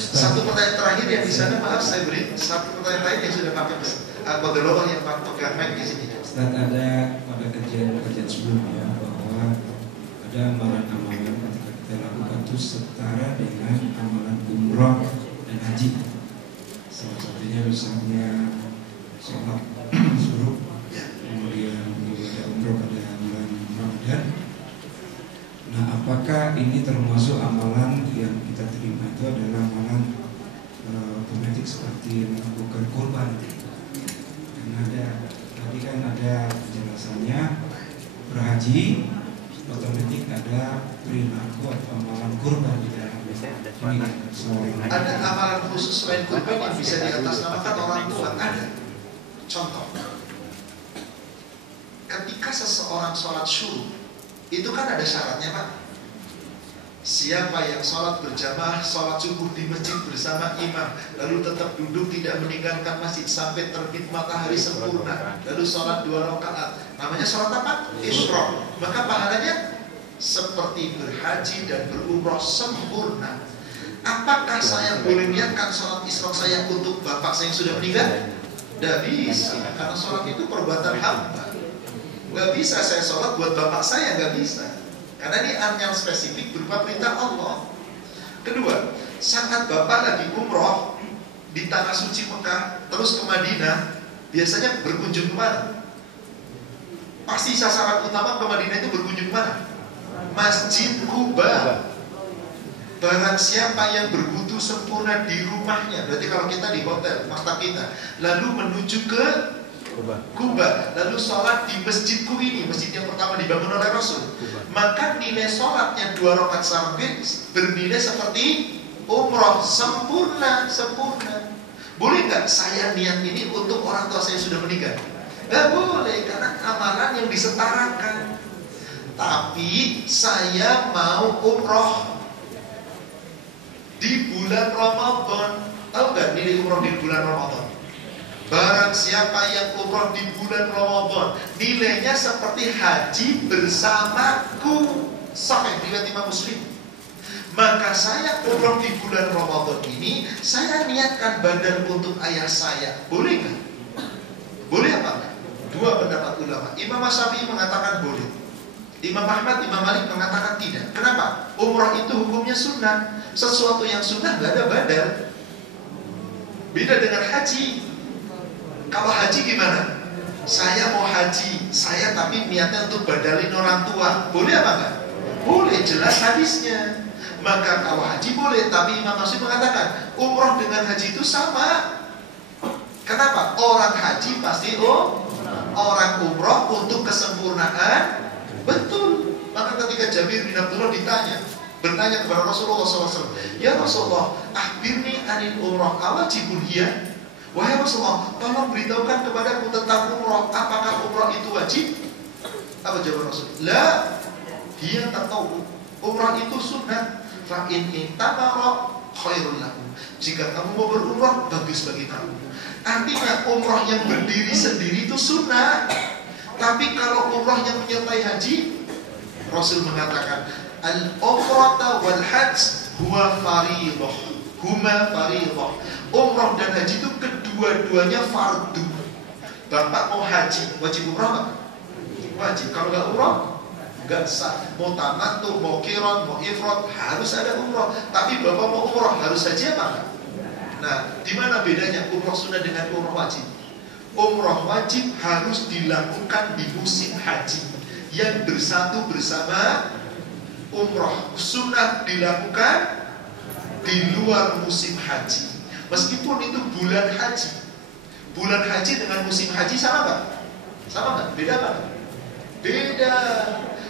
Satu pertanyaan terakhir yang di sana, maaf saya beri satu pertanyaan lain yang sudah pakai Bagelowah yang pegang mic di sini. Ustaz, ada pada kajian sebelumnya bahwa ada amalan-amalan ketika kita lakukan itu setara dengan amalan umroh dan haji. Salah satunya misalnya sholat suruh, kemudian ibadah umroh pada bulan Ramadan. Nah, apakah ini termasuk amalan yang kita terima itu adalah amalan otomatis seperti melakukan kurban? Tadi kan ada penjelasannya berhaji otomatis ada perilaku atau amalan kurban di dalam ini. Ada amalan khusus selain kurban yang bisa diatasnamakan orang tua. Ada. Contoh, ketika seseorang sholat syuruk, itu kan ada syaratnya Pak. Siapa yang sholat berjamaah, sholat subuh di masjid bersama imam, lalu tetap duduk tidak meninggalkan masjid sampai terbit matahari sempurna, lalu sholat 2 rakaat, namanya sholat apa? Isyraq. Maka pahalanya seperti berhaji dan berumrah sempurna. Apakah saya boleh niatkan sholat Isyraq saya untuk bapak saya yang sudah meninggal? Tidak bisa, karena sholat itu perbuatan hamba. Gak bisa saya sholat buat bapak saya, gak bisa. Karena ini yang spesifik berupa perintah Allah. Kedua, saat Bapak lagi umroh di tanah suci Mekah terus ke Madinah, biasanya berkunjung kemana? Pasti sasaran utama ke Madinah itu berkunjung kemana? Masjid Kuba. Barang siapa yang berwudu sempurna di rumahnya, berarti kalau kita di hotel, maktab kita, lalu menuju ke Kuba, lalu sholat di masjidku ini, masjid yang pertama dibangun oleh Rasul, maka nilai sholatnya 2 rakaat sampai bernilai seperti umroh, sempurna. Boleh nggak saya niat ini untuk orang tua saya sudah meninggal? Nggak boleh, karena amalan yang disetarakan. Tapi saya mau umroh di bulan Ramadan. Tahu nggak nilai umroh di bulan Ramadan? Barang siapa yang umroh di bulan Ramadan, nilainya seperti haji bersamaku. Sahih riwayat Imam Muslim. Maka saya umroh di bulan Ramadan ini, saya niatkan badan untuk ayah saya. Boleh nggak? Boleh apa enggak? 2 pendapat ulama. Imam Syafi'i mengatakan boleh. Imam Ahmad, Imam Malik mengatakan tidak. Kenapa? Umroh itu hukumnya sunnah. Sesuatu yang sunnah nggak ada badal. Beda dengan haji. Kalau haji gimana? Saya mau haji, saya tapi niatnya untuk badalin orang tua. Boleh apa enggak? Boleh, jelas hadisnya. Maka kalau haji boleh, tapi Imam Syafi'i mengatakan umroh dengan haji itu sama. Kenapa? Orang haji pasti orang umroh untuk kesempurnaan. Betul. Maka ketika Jabir bin Abdullah bertanya kepada Rasulullah SAW, ya Rasulullah, akhbirni anil umroh awajibun hiya. Wahai Rasulullah, tolong beritahukan kepadaku tentang umroh. Apakah umroh itu wajib? Apa jawaban Rasul? La, hiya tatawwu. Umroh itu sunnah. Fa in intamara khairul lakum. Jika kamu mau berumroh, bagus bagi kamu. Artinya umroh yang berdiri sendiri itu sunnah. Tapi kalau umroh yang menyertai haji, Rasul mengatakan al-umrata wal hajj huwa fariidhah. Huma fariidhah. Umroh dan haji itu kedua-duanya fardu. Bapak mau haji, wajib umroh apa? Wajib. Kalau nggak umroh, nggak sah. Mau tamattu, mau qiran, mau ifrad, harus ada umroh. Tapi bapak mau umroh, harus haji apa? Nah, di mana bedanya umroh sunnah dengan umroh wajib? Umroh wajib harus dilakukan di musim haji yang bersatu bersama umroh. Sunnah dilakukan di luar musim haji. Meskipun itu bulan haji. Bulan haji dengan musim haji sama nggak? Sama nggak? Beda apa? Beda.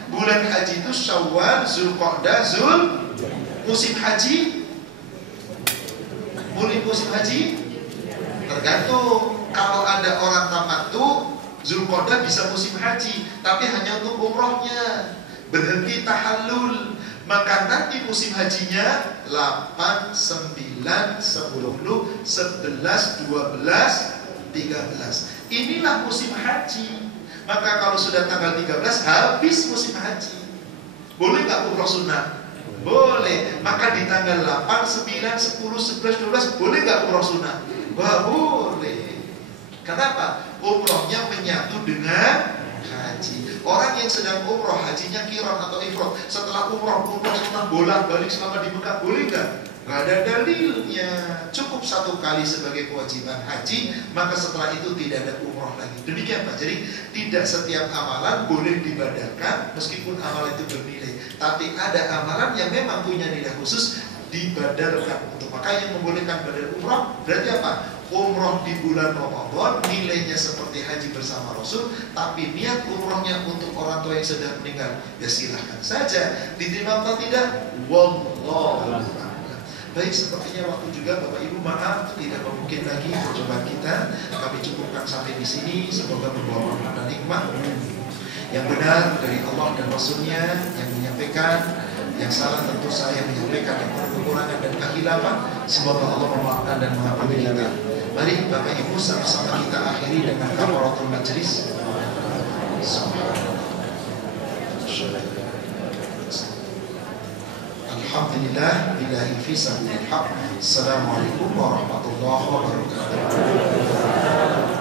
Bulan haji itu Syawal, Zulqa'dah, musim haji. Mulai musim haji tergantung. Kalau ada orang tamattu, Zulqa'dah bisa musim haji, tapi hanya untuk umrohnya. Berhenti tahallul. Maka nanti musim hajinya 8, 9, 10, 11, 12, 13. Inilah musim haji. Maka kalau sudah tanggal 13 habis musim haji. Boleh nggak umroh sunnah? Boleh. Maka di tanggal 8, 9, 10, 11, 12 boleh nggak umroh sunnah? Wah, boleh. Kenapa? Umrohnya menyatu dengan haji. Orang yang sedang umroh, hajinya qiran atau ifrad, setelah umroh sunnah bolak-balik selama di Mekah, boleh nggak? Nggak ada dalilnya. Cukup 1 kali sebagai kewajiban haji, maka setelah itu tidak ada umroh lagi. Demikian Pak. Jadi tidak setiap amalan boleh dibadalkan meskipun amalan itu bernilai. Tapi ada amalan yang memang punya nilai khusus dibadalkan. Untuk maka yang membolehkan badal umroh berarti apa? Umroh di bulan Ramadan nilainya seperti haji bersama Rasul, tapi niat umrohnya untuk orang tua yang sedang meninggal, ya silahkan saja, diterima atau tidak, wallahu a'lam. Baik, sepertinya waktu juga Bapak Ibu, maaf tidak memungkin lagi percobaan kita. Kami cukupkan sampai di sini. Semoga membawa makna dan hikmah yang benar dari Allah dan Rasulnya yang menyampaikan. Yang salah tentu saya menyampaikan yang kekurangan dan kekhilafan. Semoga Allah memaafkan dan mengampuni kita. Mari Bapak Ibu sama-sama kita akhiri dengan kafaratul majlis. Alhamdulillah billahi fi sabilil haq. Assalamualaikum warahmatullahi wabarakatuh.